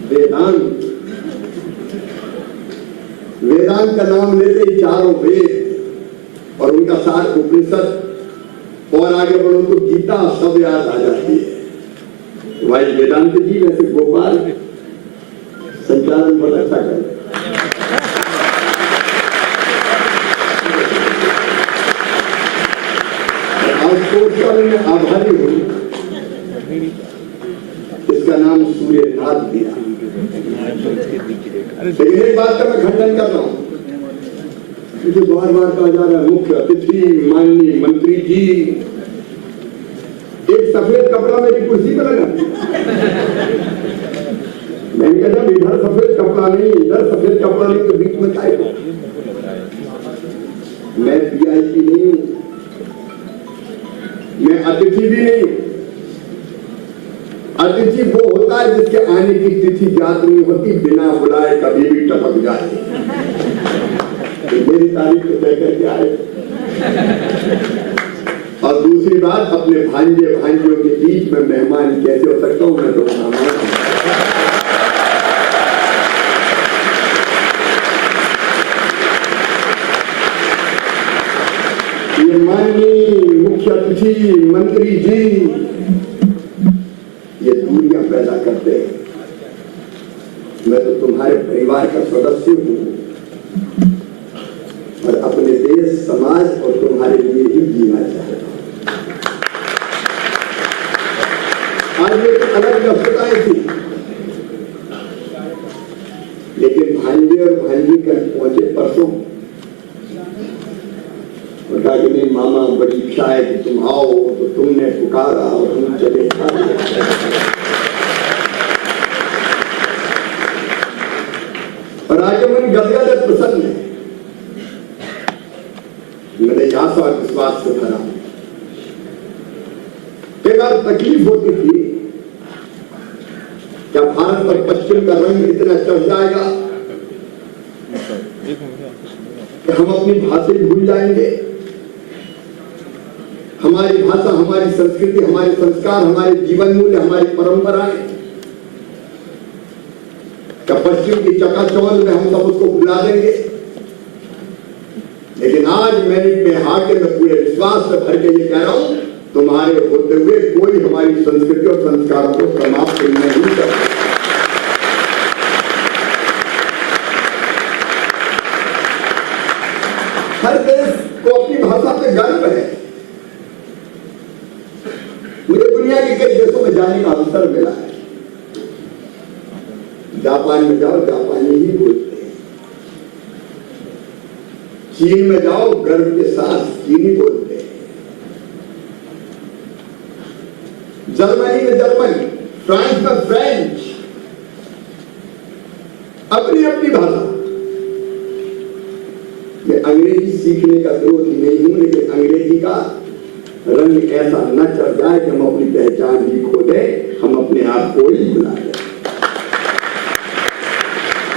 वेदांत। वेदांत का नाम लेते ही चारों वेद और उनका सार उपनिषद, और आगे बढ़ो तो गीता सब याद आ जाती है। भाई वेदांत जी, वैसे गोपाल संचालन बहुत अच्छा कर जिसका मैं आभारी हूं, इसका नाम सूर्यनाथ दिया। लेकिन एक बात का मैं खंडन कर रहा हूं, मुझे बार बार कहा जा रहा है मुख्य अतिथि माननीय मंत्री जी, एक सफेद कपड़ा मेरी कुर्सी पे लगा। मैंने कहा जब इधर सफेद कपड़ा नहीं, इधर सफेद कपड़ा नहीं, तो बीच में क्या है? मैं वीआईपी नहीं हूं, मैं अतिथि भी नहीं हूं। अतिथि वो होता है जिसके आने की तिथि ज्ञात नहीं होती, बिना बुलाए कभी भी टपक जाए। तो मेरी तारीख को तय करके आए। और दूसरी बात, अपने भांजे भांजियों के बीच में मेहमान कैसे हो सकता हूं, मैं तो ये माननीय मुख्य अतिथि मंत्री जी ये दूरियां पैदा करते हैं। मैं तो तुम्हारे परिवार का सदस्य हूं और अपने देश, समाज और तुम्हारे लिए ही जीना चाहता हूं। आज एक अलग व्यस्तताएं थी, लेकिन भांजे और भांजी कल पहुंचे परसों, और कहा कि नहीं मामा, बड़ी इच्छा है कि तुम आओ, तो तुमने पुकारा और हम चले। और आज मन गदगद प्रसन्न है। मैंने आशा और विश्वास से भरा। एक बार तकलीफ होती थी, क्या भारत और पश्चिम का रंग इतना चढ़ जाएगा कि हम अपनी भाषा भूल जाएंगे। हमारी भाषा, हमारी संस्कृति, हमारे संस्कार, हमारे जीवन मूल्य, हमारी परंपराएं, क्या पश्चिम की चकाचौंध में हम सब उसको भुला देंगे? लेकिन आज मैंने में आके मैं पूरे विश्वास से भर के ये कह रहा हूं, तुम्हारे होते हुए कोई हमारी संस्कृति और संस्कारों को समाप्त नहीं कर सकता। हर देश को अपनी भाषा पे गर्व है। मुझे दुनिया के कई देशों में जाने का अवसर मिला है। जापान में जाओ, जापानी ही बोलते हैं। चीन में जाओ, गर्व के साथ चीनी बोलते हैं। जर्मनी में जर्मनी, फ्रांस में फ्रेंच, अपनी अपनी भाषा। मैं अंग्रेजी सीखने का विरोधी नहीं हूं, लेकिन अंग्रेजी का रंग ऐसा न चढ़ जाए कि हम अपनी पहचान ही खो दें, हम अपने आप को ही भुला दें।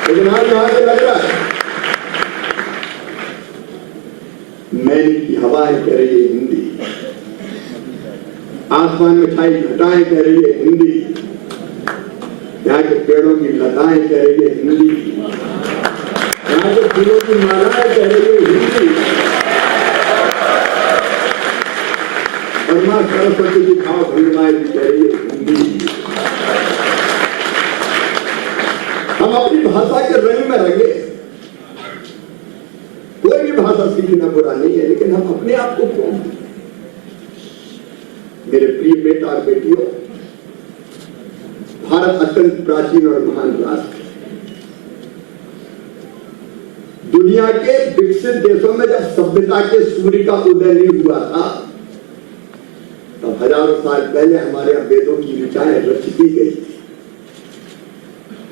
लेकिन आज यहां से लग रहा है मैल की हवाएं कह रही है हिंदी, आसमान में छाई घटाएं कह रही है हिंदी, यहाँ के पेड़ों की लताएं कह रही है हिंदी, यहाँ के फूलों की मालाएं कह रही है हिंदी, और मां सरस्वती की भाव भंगमाएं भी कह रही है हिंदी। हम अपनी भाषा के रंग में रंगे। कोई भी भाषा सीखना बुरा नहीं है, लेकिन हम अपने आप को क्यों? मेरे प्रिय बेटा और बेटियों, भारत अत्यंत प्राचीन और महान राष्ट्र है। दुनिया के विकसित देशों में जब सभ्यता के सूर्य का उदय नहीं हुआ था, तब हजारों साल पहले हमारे यहाँ वेदों की ऋचाएं रच दी गई थी।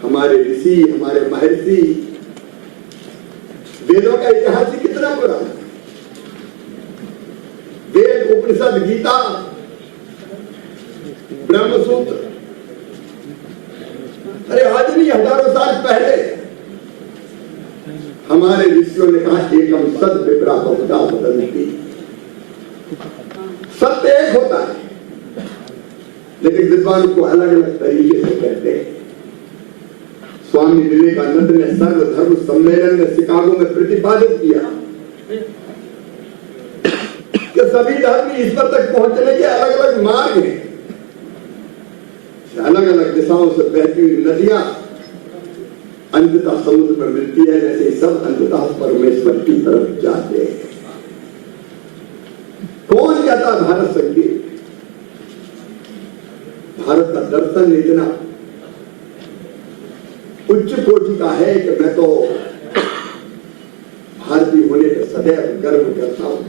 हमारे ऋषि, हमारे महर्षि, वेदों का इतिहास ही कितना पुराना। वेद, उपनिषद, गीता, ब्रह्मसूत्र, अरे आज नहीं, हजारों साल पहले हमारे ऋषियों ने कहा एकम सत विप्रा बहुधा बदलती। सत्य एक होता है, लेकिन विद्वान को अलग अलग तरीके से कहते हैं। स्वामी विवेकानंद ने सर्वधर्म सम्मेलन में शिकागो में प्रतिपादित किया कि सभी धर्म ईश्वर तक पहुंचने के अलग अलग मार्ग हैं। अलग अलग दिशाओं से बहती हुई नदियां अंततः समुद्र में मिलती है, जैसे सब अंततः परमेश्वर की तरफ जाते हैं। कौन कहता भारत संगीत? भारत का दर्शन इतना उच्च कोटि का है कि मैं तो भारतीय होने पर सदैव गर्व करता हूं।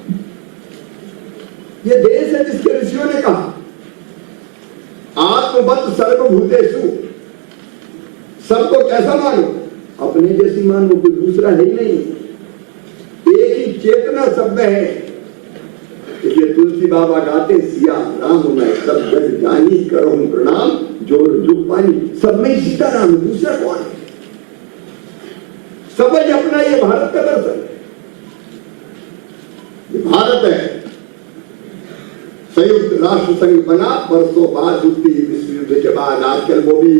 ये देश है जिसके ऋषियों ने कहा आत्मवत् सर्वभूतेषु, सबको कैसा मानो, अपने जैसी मानो, कोई दूसरा है ही नहीं, एक ही चेतना सब में है। इसलिए तुलसी बाबा गाते सिया राम मैं सब जग जानी करो प्रणाम जोर जुग पानी, सब में सीता राम, दूसरा कौन है? समझ अपना ये भारत का दर्शन है। ये भारत है, संयुक्त राष्ट्र संघ बना वर्षों बाद, द्वितीय विश्व युद्ध के बाद, आजकल वो भी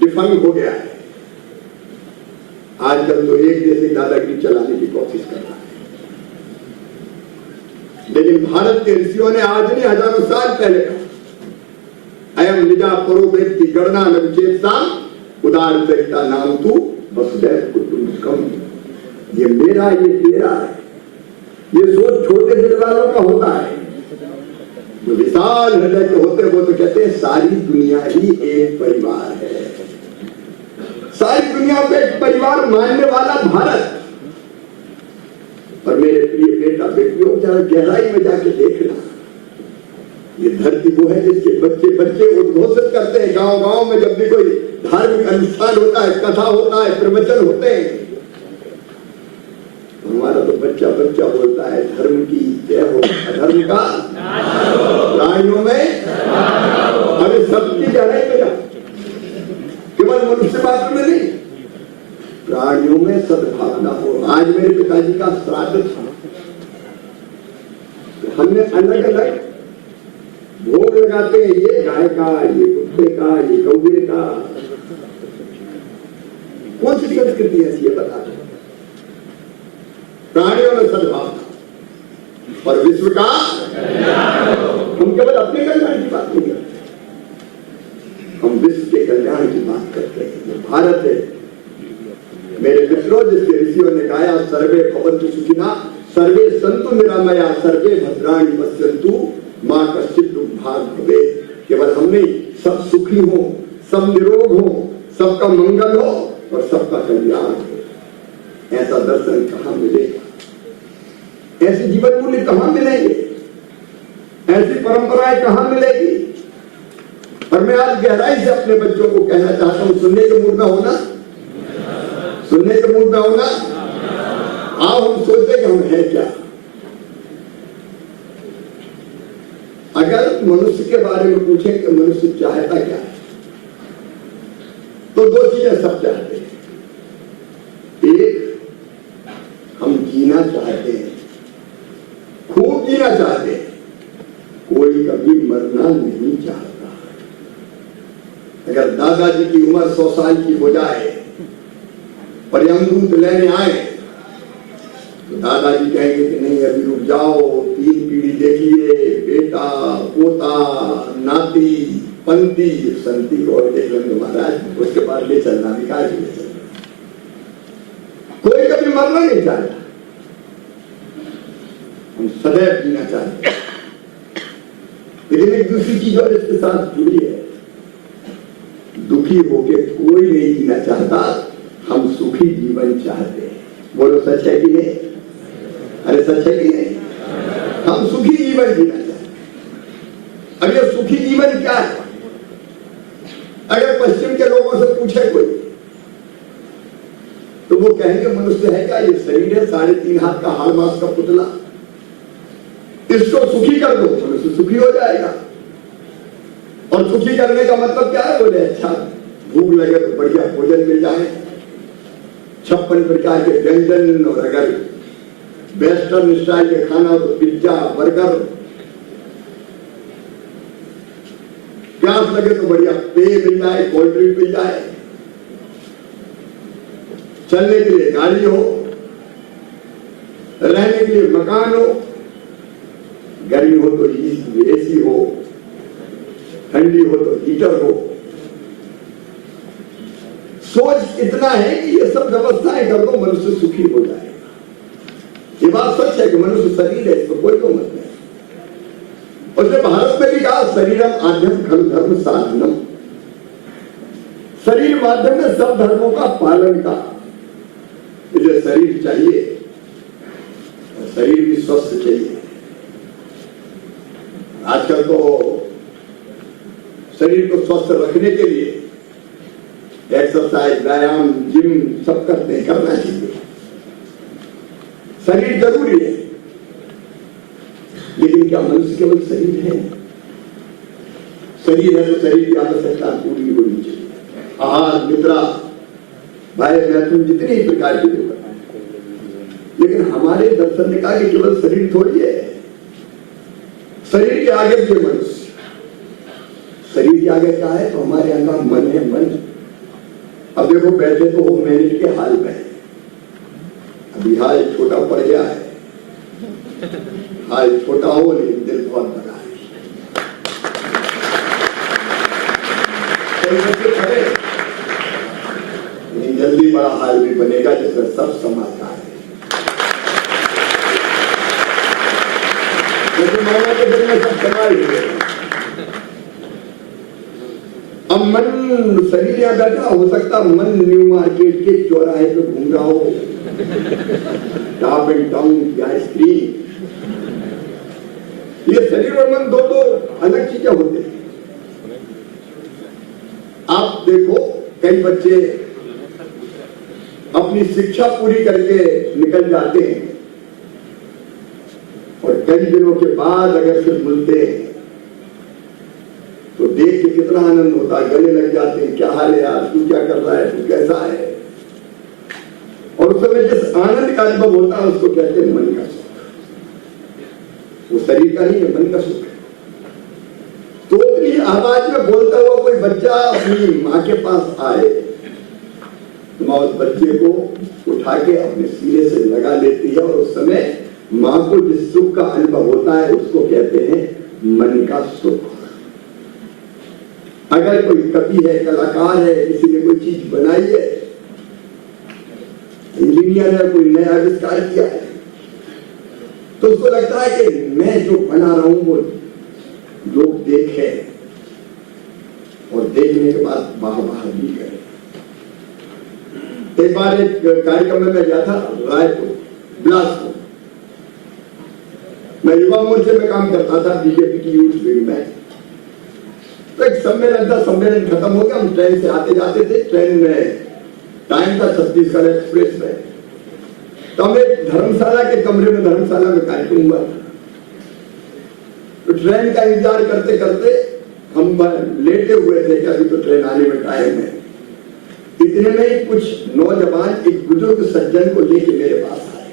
डिफंक हो गया है। आजकल तो एक देश ही दादागिरी चलाने की कोशिश कर रहा है, लेकिन भारत के ऋषियों ने आज नहीं हजारों साल पहले कहा अयम निजा परोवेत्ति गणना नवचेतसाम उदार चरिता नाम तू वसुदैव कुटुंबकम। ये मेरा, ये तेरा है। ये सोच छोटे दिल वालों का होता है, जो विशाल हृदय के होते वो तो कहते हैं सारी दुनिया ही एक परिवार है। सारी दुनिया को एक परिवार मानने वाला भारत। और मेरे प्रिय बेटा बेटियों, जरा गहराई में जाके देखना, ये धरती वो है जिसके बच्चे बच्चे उद्घोषित करते हैं गांव गांव में, जब भी कोई धार्मिक अनुष्ठान होता है, कथा होता है, प्रवचन होते हैं, हमारा तो बच्चा बच्चा बोलता है धर्म की जय हो, अधर्म का प्राणियों में। अरे सबकी गहराई में जा, केवल मनुष्य मात्र में नहीं, प्राणियों में सद्भावना हो। आज मेरे पिताजी का श्राद्ध था, हमने अलग अलग भोग लगाते हैं, ये गाय का, ये कुत्ते का, ये कौवे का। कौन सी संस्कृति ऐसी है बता दो? प्राणियों में सद्भावना और विश्व का, हम केवल अपने कल्याण की बात नहीं करते, हम विश्व के कल्याण की बात करते हैं। ये भारत है मेरे मित्रों, जिसके ऋषियों ने गाया सर्वे भवन्तु सुखिनः सर्वे सन्तु निरामया सर्वे भद्राणि पश्यन्तु मां कश्चित् दुर्भाग भवेत्। केवल हम नहीं, सब सुखी हो, सब निरोग हो, सबका मंगल हो और सबका कल्याण हो। ऐसा दर्शन कहां मिलेगा? ऐसे जीवन मूल्य कहां मिलेंगे? ऐसी परंपराएं कहां मिलेगी? और मैं आज गहराई से अपने बच्चों को कहना चाहता हूं, सुनने के मूड में होना, सुनने के मूड में होना। आओ हम सोचते कि हम हैं क्या। अगर मनुष्य के बारे में पूछें कि मनुष्य चाहता क्या है, तो दो चीजें सब चाहते हैं। एक, हम जीना चाहते हैं, खूब जीना चाहते हैं, कोई कभी मरना नहीं चाहता। अगर दादाजी की उम्र 100 साल की हो जाए और यमदूत लेने आए तो दादाजी कहेंगे कि नहीं अभी रुक जाओ, 3 पीढ़ी देखिए, बेटा पोता नाती पंती संती को और देख लेंगे महाराज, उसके बाद ले चलना विकास ले चलना। कोई कभी मरना नहीं चाहता, हम सदैव जीना चाहते हैं। लेकिन एक दूसरी चीज और इसके साथ जुड़ी है, दुखी होके कोई नहीं जीना चाहता, हम सुखी जीवन चाहते हैं। बोलो सच है कि नहीं? अरे सच है कि नहीं? हम सुखी जीवन जीना चाहते हैं। अब ये सुखी जीवन क्या है? अगर पश्चिम के लोगों से पूछे कोई तो वो कहेंगे मनुष्य है क्या? ये शरीर है, 3.5 हाथ का हाड़ मास का पुतला, इसको सुखी कर दो, मनुष्य सुखी हो जाएगा। और सुखी करने का मतलब क्या है? बोले अच्छा भूख लगे तो बढ़िया भोजन मिल जाए, 56 प्रकार के व्यंजन, और अगर वेस्टर्न स्टाइल के खाना हो तो पिज्जा बर्गर, प्यास लगे तो बढ़िया पेय मिल जाए, कोल्ड ड्रिंक मिल जाए, चलने के लिए गाड़ी हो, रहने के लिए मकान हो, गर्मी हो तो एसी हो, ठंडी हो तो हीटर हो। सोच इतना है कि ये सब व्यवस्थाएं कर दो, मनुष्य सुखी हो जाएगा। ये बात सच है कि मनुष्य शरीर है, इसको कोई तो मत नहीं। उसने भारत में भी कहा शरीरम आद्यम खलु धर्म साधनम, शरीर माध्यम में सब धर्मों का पालन का। मुझे शरीर चाहिए और शरीर भी स्वस्थ चाहिए। आजकल तो शरीर को स्वस्थ रखने के लिए एक्सरसाइज, व्यायाम, जिम सब करना चाहिए। शरीर जरूरी है, लेकिन क्या मनुष्य केवल शरीर है? शरीर है तो शरीर की आवश्यकता पूरी होनी चाहिए। आहार, निद्रा, भाई मैथुन, जितनी प्रकार की जरूरत है। लेकिन हमारे दर्शन ने कहा कि केवल शरीर थोड़ी है, शरीर के आगे भी मनुष्य। शरीर के आगे क्या है? तो हमारे अंदर मन है। मन अब देखो, बैठे तो हो मिनट के हाल में, अभी हाल छोटा पड़ गया है। हाल छोटा हो लेकिन दिल बहुत बड़ा है। लेकिन जल्दी बड़ा हाल भी बनेगा जिसमें सब समाचार है। लेकिन माना के दिल में सब समाज हुए। अब मन, शरीर यहां बैठा, हो सकता मन न्यू मार्केट के चौराहे पे घूम रहा हो, टॉप एंड टाउन की आइसक्रीम। ये शरीर और मन दो अलग चीजें होते हैं। आप देखो, कई बच्चे अपनी शिक्षा पूरी करके निकल जाते हैं और कई दिनों के बाद अगर फिर मिलते हैं तो देख के कितना आनंद होता है, गले लग जाते हैं, क्या हाल है यार, तू क्या कर रहा है, तू कैसा है। और उस समय जिस आनंद का अनुभव होता है उसको कहते हैं मन का सुख। वो शरीर का नहीं है, मन का सुख है। तो अपनी आवाज में बोलता हुआ कोई बच्चा अपनी माँ के पास आए तो माँ उस बच्चे को उठा के अपने सीने से लगा लेती है और उस समय माँ को जिस सुख का अनुभव होता है उसको कहते हैं मन का सुख। अगर कोई कवि है, कलाकार है, किसी ने कोई चीज बनाई है, इंजीनियर है, कोई नया आविष्कार किया है, तो उसको लगता है कि मैं जो बना रहा हूं वो लोग देखे और देखने के बाद वाह भी करें। एक बार एक कार्यक्रम में मैं गया था रायपुर, बिलासपुर। मैं युवा मोर्चे में काम करता था, बीजेपी की यूथ विंग में। तो एक सम्मेलन था, सम्मेलन खत्म हो गया, हम ट्रेन से आते जाते थे। ट्रेन में टाइम था छत्तीसगढ़ एक्सप्रेस में। तो हम एक धर्मशाला के कमरे में, धर्मशाला में कार्यक्रम हुआ। तो ट्रेन का इंतजार करते करते हम लेटे हुए थे कि अभी तो ट्रेन आने में टाइम है। इतने में कुछ नौजवान एक बुजुर्ग सज्जन को लेके मेरे पास आए।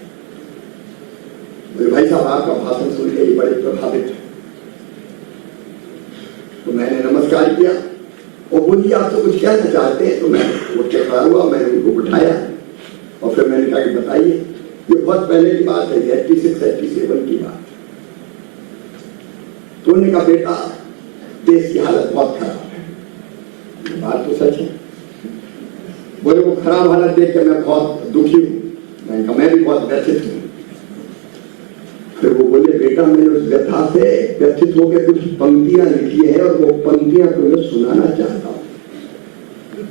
बोले भाई साहब, आपका भाषण सुन के ये बड़े प्रभावित है। तो मैंने नमस्कार किया और बोली आप तो कुछ कहना चाहते हैं। तो मैं उठ के खड़ा हुआ, मैंने उनको बिठाया और फिर मैंने कहा कि बताइए। ये बहुत पहले की बात है, 86-87 की बात। तो उन्होंने कहा बेटा, देश की हालत बहुत खराब है। बात तो सच है। बोले वो खराब हालत देख कर मैं बहुत दुखी हूं। मैंने कहा मैं भी बहुत व्यथित हूं। फिर वो बोले बेटा, मैंने उस व्यथा से व्यथित होकर कुछ पंक्तियां लिखी है और वो पंक्तियां तुम्हें सुनाना चाहता हूं।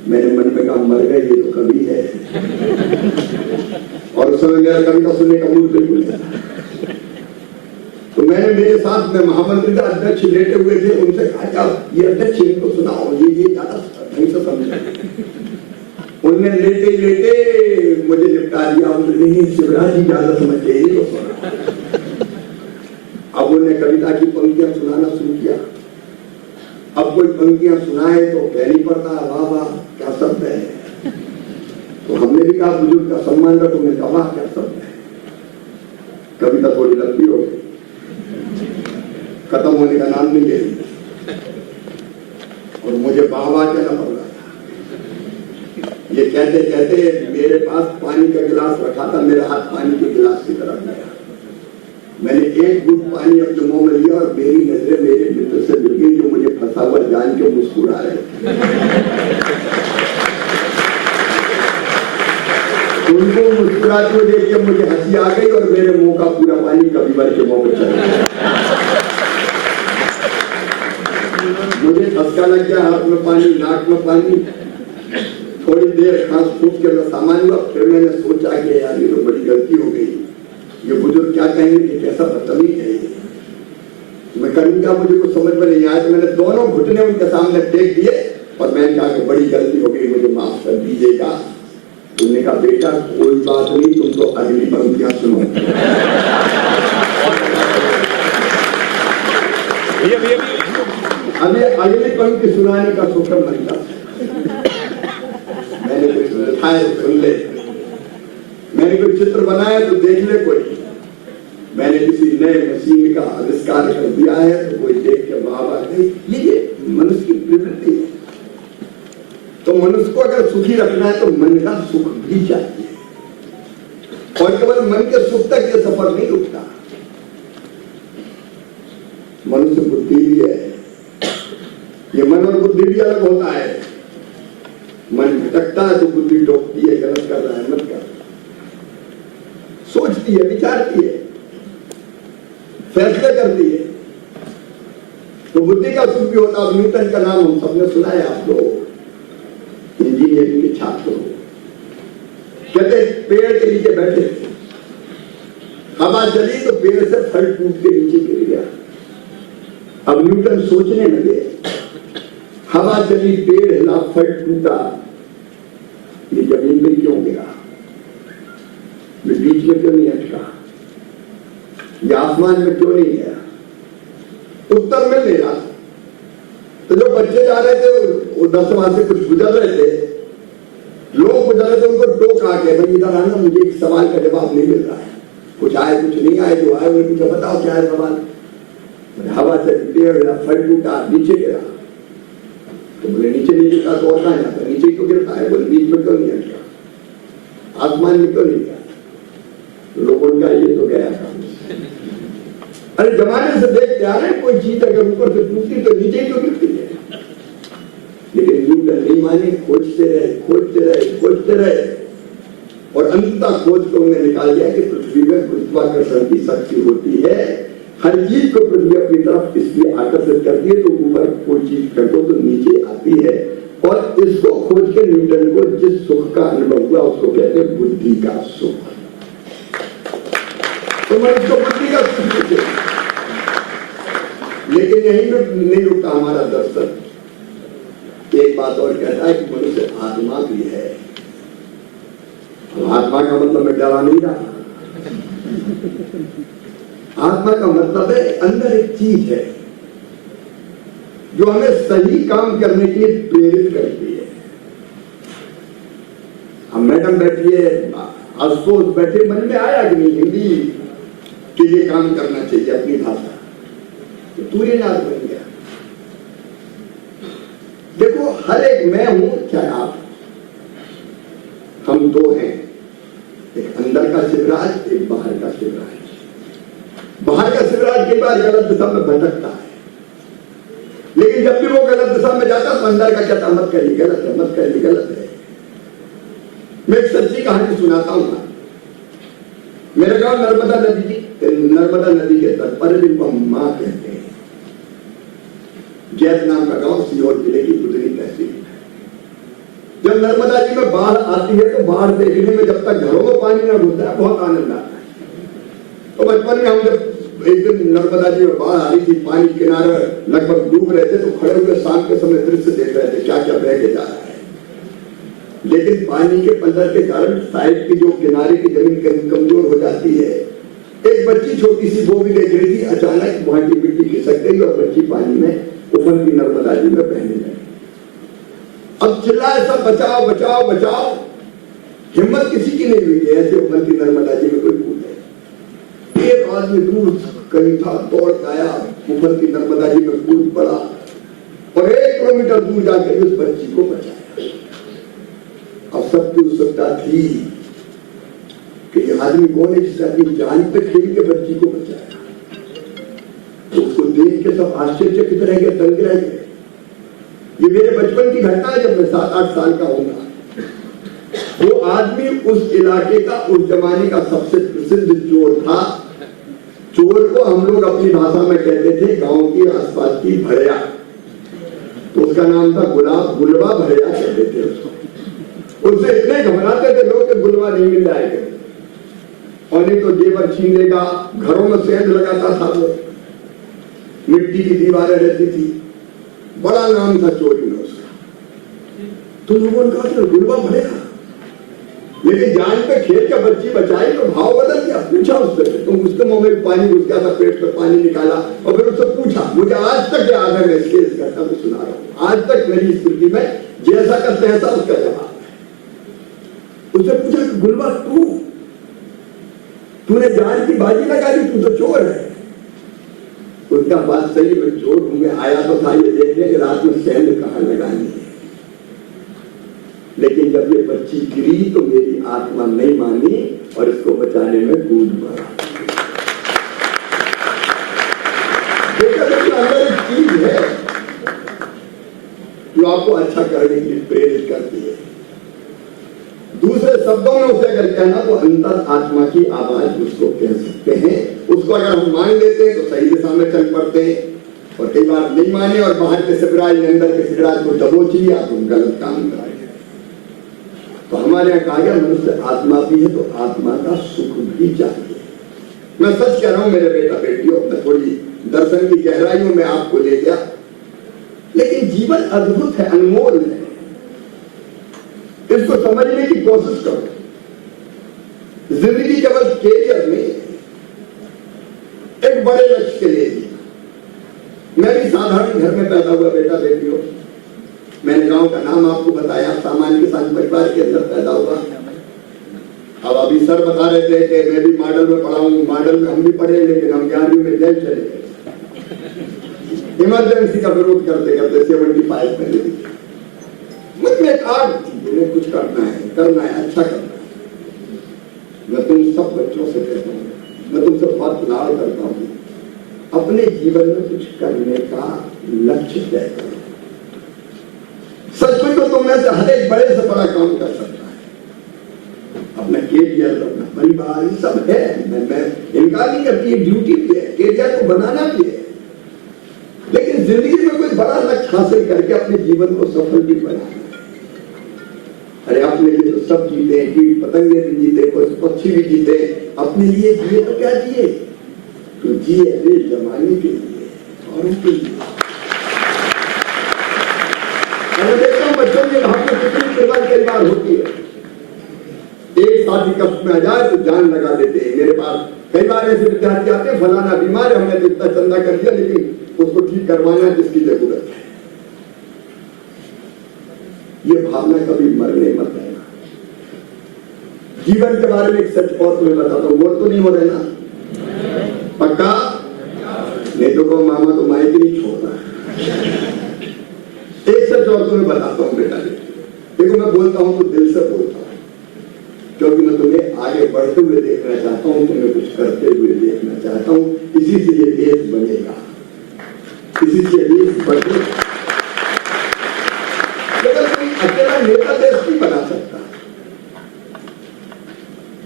मैंने मन में कहा मर गए, ये तो कवि है। और उस समय मेरा कविता सुनने का मूड बिल्कुल नहीं था। तो मैंने मेरे साथ में महामंत्री का अध्यक्ष लेटे हुए थे, उनसे कहा ये अध्यक्ष इनको सुनाओ, ये ज्यादा ढंग से समझे। उनने लेटे लेटे मुझे निपटा दिया। नहीं शिवराज जी ज्यादा समझते ही तो सुना। अब उन्हें कविता की पंक्तियां सुनाना शुरू किया। अब कोई पंक्तियां सुनाए तो कह नहीं पड़ता वाह वाह क्या शब्द है। तो हमने भी कहा बुजुर्ग का सम्मान रखो। उन्हें कहा वाह क्या शब्द है। कविता थोड़ी लंबी हो गई, खत्म होने का नाम नहीं ले रही और मुझे वाह कहना पड़ रहा था। ये कहते कहते मेरे पास पानी का गिलास रखा था, मेरा हाथ पानी के गिलास की तरफ गया। मैंने एक घूंट पानी अपने मुंह में लिया और मेरी नजरें मेरे मित्र से मिल गई जो मुझे फंसा हुआ जान के मुस्कुरा रहे थे। उनको मुस्कुराते हुए देख के मुझे हंसी आ गई और मेरे मुंह का पूरा पानी कभी भर के मुंह में चला गया। चटका लग गया, हाथ में पानी, नाक में पानी, थोड़ी देर खांस फूस के मैं सामान्य हुआ। फिर मैंने सोचा कि यार ये तो बड़ी गलती हो गई, ये बुजुर्ग क्या कहेंगे कि कैसा बदतमीज है ये, मैं करूंगा, मुझे कुछ समझ में नहीं आया। तो मैंने दोनों घुटने उनके सामने टेक दिए और मैंने कहा कि बड़ी गलती हो गई, मुझे माफ कर दीजिएगा। तुमने कहा बेटा कोई बात नहीं, तुम तो अगली पंक्तियां सुनो। अभी अगली पंक्ति सुनाने का शुक्र बनता, मैंने कुछ लिखा है सुन ले, मैंने कोई चित्र बनाया तो देख ले कोई, मैंने किसी नए मशीन का आविष्कार कर दिया है तो कोई देख के वाह नहीं। ये मनुष्य की प्रवृत्ति है। तो मनुष्य को अगर सुखी रखना है तो मन का सुख भी चाहिए, और केवल मन के सुख तक ये सफर नहीं रुकता। मनुष्य बुद्धि भी है, ये मन और बुद्धि भी अलग होता है। मन भटकता है तो बुद्धि टोकती है, गलत कर रहा है मत कर, सोचती है, विचारती है, फैसले करती है। तो बुद्धि का सुख भी होता है। न्यूटन का नाम हम सबने सुना है, आप लोग इंजीनियरिंग के छात्र हो। कहते पेड़ के नीचे बैठे, हवा चली तो पेड़ से फल टूट के नीचे गिर गया। अब न्यूटन सोचने लगे, हवा चली, पेड़ हिला, फल टूटा, ये जमीन में क्यों गिरा, ये बीच में क्यों नहीं अटका, ये आसमान में क्यों नहीं गया? उत्तर मिल नहीं रहा। तो जो बच्चे जा रहे थे वो 10 वहां से कुछ गुजर रहे थे, लोग गुजर रहे थे, उनको टोक आके भाई इधर आना, मुझे एक सवाल का जवाब नहीं मिल रहा है, कुछ आए कुछ नहीं आए, जो आए उन्हें कुछ बताओ क्या है सवाल। हवा से पेड़ फल टूटा, नीचे गिरा। तो बोले नीचे नहीं गिरता तो और कहां जाता, नीचे क्यों गिरता है? बोले बीच में क्यों नहीं अटका, आसमान में क्यों नहीं गया? तो लोगों का ये तो गया था। अरे जमाने से देखते आ रहे, कोई चीज अगर ऊपर से टूटती तो नीचे क्यों गिरती है? लेकिन न्यूटन नहीं माने, खोजते रहे खोजते रहे खोजते रहे, और अंततः खोज को उन्हें निकाल दिया कि पृथ्वी में गुरुत्वाकर्षण की शक्ति होती है, हर चीज को पृथ्वी अपनी तरफ इसलिए आकर्षित करती है, तो ऊपर कोई चीज फेंको तो नीचे आती है। और इसको खोज के न्यूटन को जिस सुख का अनुभव हुआ उसको कहते हैं बुद्धि का सुख। तो मैं इसको बुद्धि का सुख कहते हैं। लेकिन यही नहीं रुकता हमारा दर्शन, एक बात और कहता है कि मनुष्य आत्मा भी है। आत्मा का मतलब मैं डरा नहीं रहा, आत्मा का मतलब है अंदर एक चीज है जो हमें सही काम करने के लिए प्रेरित करती है। हम मैडम बैठी है, आशुतोष बैठे, मन में आया कि नहीं हिंदी के लिए काम करना चाहिए अपनी भाषा, तो सूर्यनाथ बन गया। देखो हर एक मैं हूं चाहे आप, हम दो हैं, एक अंदर का शिवराज, एक बाहर का शिवराज। बाहर का शिवराज कई बार गलत दिशा में भटकता है, लेकिन जब भी वो गलत दिशा में जाता तो अंदर का कहता मत करिए, गलत है, मत करिए, गलत है। मैं एक सच्ची कहानी सुनाता हूं। मेरे गांव नर्मदा नदी के तट पर, जिनको हम मां कहते हैं, जैत नाम का गांव, सीहोर जिले की बुधनी तहसील। जब नर्मदा जी में बाढ़ आती है तो बाढ़ देखने में जब तक घरों में पानी न घुसता है बहुत आनंद आता है। तो बचपन में हम जब एक दिन नर्मदा जी में बाढ़ आ रही थी, पानी किनारे लगभग डूब रहे थे, तो खड़े हुए शाम के समय दृश्य देख रहे थे क्या क्या बह के जा रहा है। लेकिन पानी के पत्थर के कारण साइड की जो किनारे की जमीन कमजोर हो जाती है। एक बच्ची छोटी सी वो भी देख रही थी, अचानक वहां की मिट्टी खिसक गई और बच्ची पानी में उफनती नर्मदा जी में बहने लगी। अब चिल्लाए सब बचाओ बचाओ बचाओ, हिम्मत किसी की नहीं हुई ऐसे उफनती नर्मदा जी में कोई कूदे। एक आदमी दूर कहीं था, दौड़ आया, उफनती नर्मदा जी में कूद पड़ा और 1 किलोमीटर दूर जाकर उस बच्ची को बचाया। अब सबकी उत्सुकता थी कि ये आदमी कौन है जिसने अपनी जान पे खेल के बच्ची को बचाया। तो उसको देख के सब आश्चर्यचकित रह गए, दंग रह गए। ये मेरे बचपन की घटना है, जब मैं 7-8 साल का होगा। वो आदमी उस इलाके का, उस जमाने का सबसे प्रसिद्ध चोर था। चोर को हम लोग अपनी भाषा में कहते थे गांव की आसपास की भड़िया। तो उसका नाम था गुलाब, गुलवा भैया कहते थे उसको। उससे इतने घबराते थे लोग कि गुलवा नहीं मिल जाएगा, और नहीं तो जेवर छीन लेगा। घरों में सेंध लगाता था वो, मिट्टी की दीवारें रहती थी, बड़ा नाम था चोरी में उसका। तो लोगों ने कहा गुलवा भरेगा, लेकिन जान पे खेल के बच्ची बचाई तो भाव बदल गया। पूछा उससे, तो उसके मुंह में पानी घुस गया था, पेट में पानी निकाला, और फिर उससे पूछा। मुझे आज तक याद है, मैं इसके इस घटना को सुना रहा हूं, आज तक मेरी स्मृति में जैसा का तैसा उसका जवाब है। उससे पूछा कि गुलवा तूने जान की बाजी लगा दी, तू तो चोर है। उसका बात सही, मैं चोर हूं, मैं आया तो था ये देखने कि रात में सेंध कहां लगानी है, लेकिन जब ये बच्ची गिरी तो मेरी आत्मा नहीं मानी और इसको बचाने में कूद पड़ा। देखा देखिए अंदर एक चीज है जो आपको अच्छा करने के लिए प्रेरित करती है। दूसरे शब्दों में उसे अगर कहना तो अंतर आत्मा की आवाज उसको कह सकते हैं। उसको अगर हम मान लेते हैं तो सही दिशा में चल पड़ते हैं, और कई बार नहीं माने और बाहर के सिगराज अंदर के सिगराज को दबोच लिया तो गलत काम कराए। तो हमारे यहाँ कहा गया मनुष्य आत्मा भी है तो आत्मा का सुख भी चाहिए। मैं सच कह रहा हूं मेरे बेटा बेटियों, मैं थोड़ी दर्शन की गहराइयों में आपको ले गया, लेकिन जीवन अद्भुत है, अनमोल है। इसको समझने की कोशिश करो। जिंदगी केवल कैरियर में एक बड़े लक्ष्य के लिए जीना। मैं भी साधारण घर में पैदा हुआ बेटा बेटियों, मैंने गांव का नाम आपको बताया, सामान्य किसान परिवार के अंदर पैदा हुआ। अब अभी सर बता रहे थे कि मैं भी मॉडल में पढ़ा हूं, मॉडल में हम भी पढ़े, लेकिन हम 11वीं में जेल चले गए इमरजेंसी का विरोध करते करते 75 में। मुझ में एक आग थी, मुझे कुछ करना है, अच्छा करना है। मैं तुम सब बच्चों से कहता हूँ, मैं तुमसे बहुत लाड़ करता हूँ, अपने जीवन में कुछ करने का लक्ष्य तय करो। सच में तो तुम में से हर एक बड़े से बड़ा काम कर सकता है। अपना कैरियर, अपना परिवार, ये सब है, मैं इनकार नहीं करती, ड्यूटी भी है, कैरियर को बनाना भी है, लेकिन जिंदगी में कोई बड़ा लक्ष्य हासिल करके अपने जीवन को सफल भी बनाना है। अरे अपने लिए तो सब जीते, कीट पतंगे भी जीते, पक्षी भी जीते, अपने लिए जिए तो क्या जिए, तो जिए अपने जमाने के लिए, औरों के लिए। मैं देखता हूं बच्चों के भाव में कितनी कई बार होती है। एक साथी कष्ट में आ जाए तो जान लगा देते हैं। मेरे पास कई बार ऐसे विद्यार्थी आते हैं, फलाना बीमार है, हमने तो इतना चंदा कर दिया, लेकिन उसको ठीक करवाना जिसकी जरूरत है। ये भावना कभी मरने मत देना। जीवन के बारे में एक सच और तुम्हें बताता हूं, वो तो नहीं हो रहे ना, पक्का नहीं तो को मामा तो मायके नहीं छोड़ना। एक सच और तुम्हें बताता हूं बेटा, देखो मैं बोलता हूं तो दिल से बोलता हूं, क्योंकि मैं तुम्हें आगे बढ़ते हुए देखना चाहता हूं, तुम्हें कुछ करते हुए देखना चाहता हूं। इसी से ये देश बनेगा, इसी से देश बढ़ेगा। लेकिन कोई अकेला नेता देश नहीं बना सकता।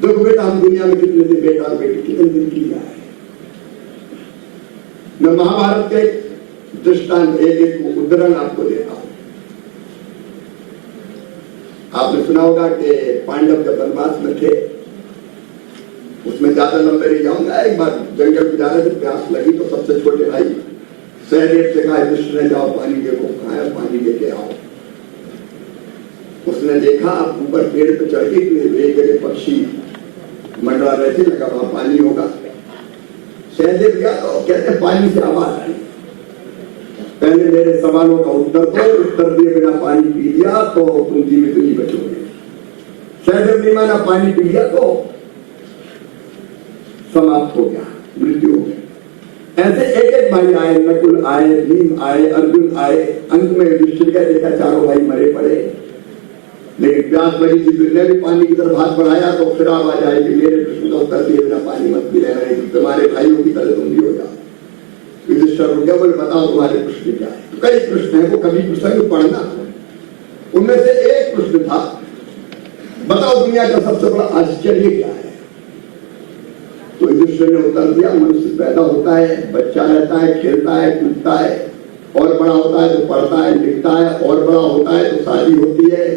देखो बेटा, हम दुनिया में कितने दिन बेटा और बेटी कितने दिन की जाए। मैं महाभारत के दृष्टांत एक उदाहरण आपको देता हूं। आपने सुना होगा कि पांडव जब वनवास में थे, उसमें ज्यादा लंबे नहीं जाऊंगा, एक बार जंगल में जा रहे थे, प्यास लगी तो सबसे छोटे भाई सहदेव से कहा, कृष्ण ने जाओ पानी देखो, कहा है पानी लेके आओ। उसने देखा आप ऊपर पेड़ पे चढ़ के एक जगह पक्षी मंडरा रहे थे, लगा वहां पानी होगा। सहदेव गया तो कहते पानी से आवाज आई, पहले मेरे सवालों का उत्तर दो, उत्तर दिए बिना पानी पी लिया तो तुम जीवित नहीं बचोगे। सहदेव नहीं माना, पानी पी लिया तो समाप्त हो गया, मृत्यु हो गई। ऐसे एक एक भाई आए, नकुल आए, भीम आए, अर्जुन आए, अंत में युधिष्ठिर का देखा चारों भाई मरे पड़े। लेकिन प्यास लगी थी, फिर भी पानी की तरफ हाथ बढ़ाया तो फिर आवाज आई कि मेरे प्रश्न का उत्तर दिए बिना पानी मत पी लेना, नहीं तुम्हारे भाइयों की तरह तुम भी हो जाओ। युधिष्ठिर हो गया, बोले बताओ तुम्हारे प्रश्न क्या है। तो कई प्रश्न है, वो कभी प्रसंग पढ़ना। उनमें से एक प्रश्न था, बताओ दुनिया का सबसे बड़ा आश्चर्य क्या है। तो युधिष्ठिर ने उत्तर दिया, मनुष्य पैदा होता है, बच्चा रहता है, खेलता है, कूदता है, और बड़ा होता है तो पढ़ता है, लिखता है, और बड़ा होता है तो शादी होती है,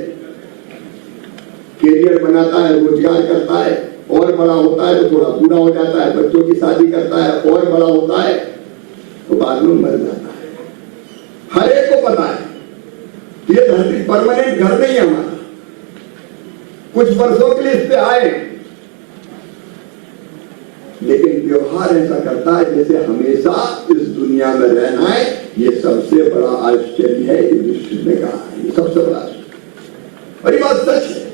कैरियर बनाता है, रोजगार करता है, और बड़ा होता है तो थोड़ा बूढ़ा हो जाता है, बच्चों की शादी करता है, और बड़ा होता है तो बाद में मर जाता है। हर एक को पता है ये धरती परमानेंट घर नहीं है हमारा, कुछ वर्षों के लिए इस पे आए, लेकिन व्यवहार ऐसा करता है जैसे हमेशा इस दुनिया में रहना है। ये सबसे बड़ा आश्चर्य है, ये विश्व ने कहा है, ये सबसे बड़ा आश्चर्य। और ये बात सच है,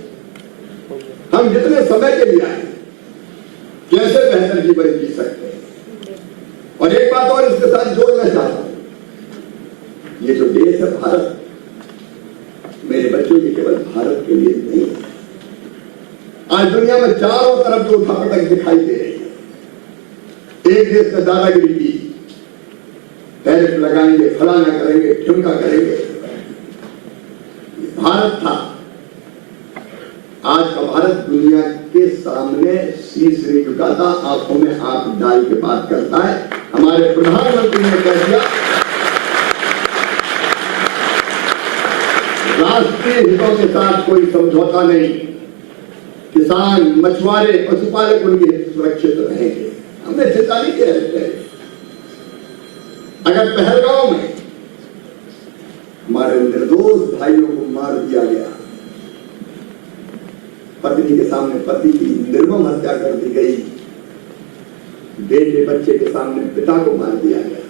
हम जितने समय के लिए आए कैसे बेहतर जीवन जी सकते हैं। और एक बात और इसके साथ जोड़ना चाहता हूं, ये जो देश है भारत, मेरे बच्चों ये केवल भारत के लिए नहीं है। आज दुनिया में चारों तरफ जो उठापटक दिखाई दे रही है, एक देश में दादागिरी की, टैरिफ लगाएंगे, फलाना करेंगे, ठुमका करेंगे, भारत था। आज का भारत दुनिया के सामने शीश नहीं झुकाता, आंखों में आंख डाल के बात करता है। हमारे प्रधानमंत्री ने कह दिया राष्ट्रीय हितों के साथ कोई समझौता नहीं, किसान, मछुआरे, पशुपालक उनके हित सुरक्षित रहेंगे। हमने चेतावनी के रहते हैं, अगर पहलगांव में हमारे निर्दोष भाइयों को मार दिया गया, पत्नी के सामने पति की निर्मम हत्या कर दी गई, बेटे बच्चे के सामने पिता को मार दिया गया,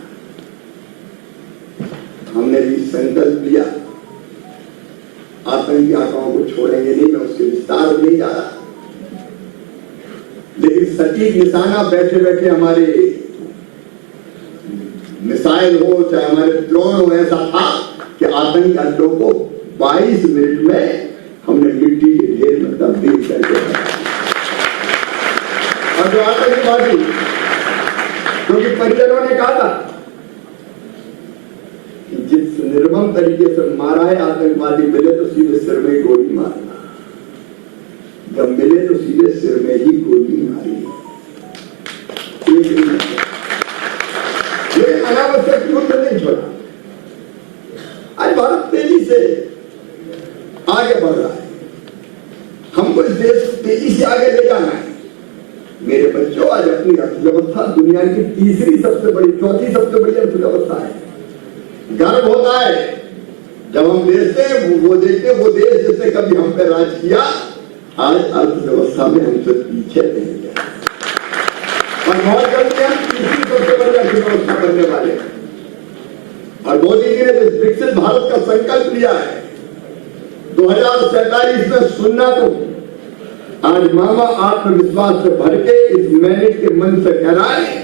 हमने भी संकल्प लिया आतंकी आकाओं को छोड़ेंगे नहीं। मैं उसके विस्तार में नहीं जा रहा, लेकिन सटीक निशाना बैठे बैठे हमारे मिसाइल हो चाहे हमारे ड्रोन हो, ऐसा था कि आतंकी अड्डों को 22 मिनट में हमने मिट्टी के ढेर में तब्दील कर दिया। और जो आतंकवादी, क्योंकि परिजनों ने कहा था कि जिस निर्मम तरीके से मारा है आतंकवादी, मिले तो सीधे सिर में गोली मारना, जब मिले तो सीधे सिर में ही गोली मारी। ये अनावश्यक युद्ध नहीं छोड़ा। आज भारत तेजी से आगे बढ़ रहा है, हमको इस देश को तेजी से आगे ले जाना है। मेरे बच्चों, आज अपनी अर्थव्यवस्था दुनिया की तीसरी सबसे बड़ी, चौथी सबसे बड़ी अर्थव्यवस्था है। गर्व होता है जब हम देखते हैं, वो देखते हैं वो देश जिसने कभी हम पे राज किया, आज अर्थव्यवस्था में हमसे पीछे नहीं गया, और बहुत जल्दी हम तीसरी सबसे बड़ी अर्थव्यवस्था बनने वाले हैं। और मोदी जी ने जो विकसित भारत का संकल्प लिया है 2047 में सुनना, तो आज मामा आत्मविश्वास से भर के इस मैनेट के मन से कह रहा है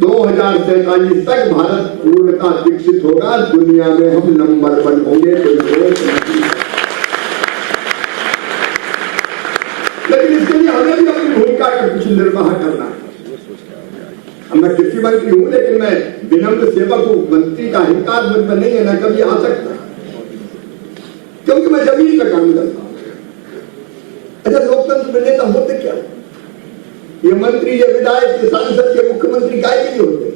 2047 तक भारत पूर्णता विकसित होगा, दुनिया में हम नंबर 1 होंगे। लेकिन इसके लिए हमें भी अपनी भूमिका का कुछ निर्वाह करना है। मैं कृषि मंत्री हूं, लेकिन मैं विनम्र सेवक हूं, मंत्री का अहंकार मुझ में नहीं है, ना कभी आ सकता, क्योंकि मैं जमीन पे काम करता हूं। अच्छा, लोकतंत्र में नेता होते क्या? ये मंत्री, ये विधायक, ये सांसद, ये मुख्यमंत्री काय के लिए होते?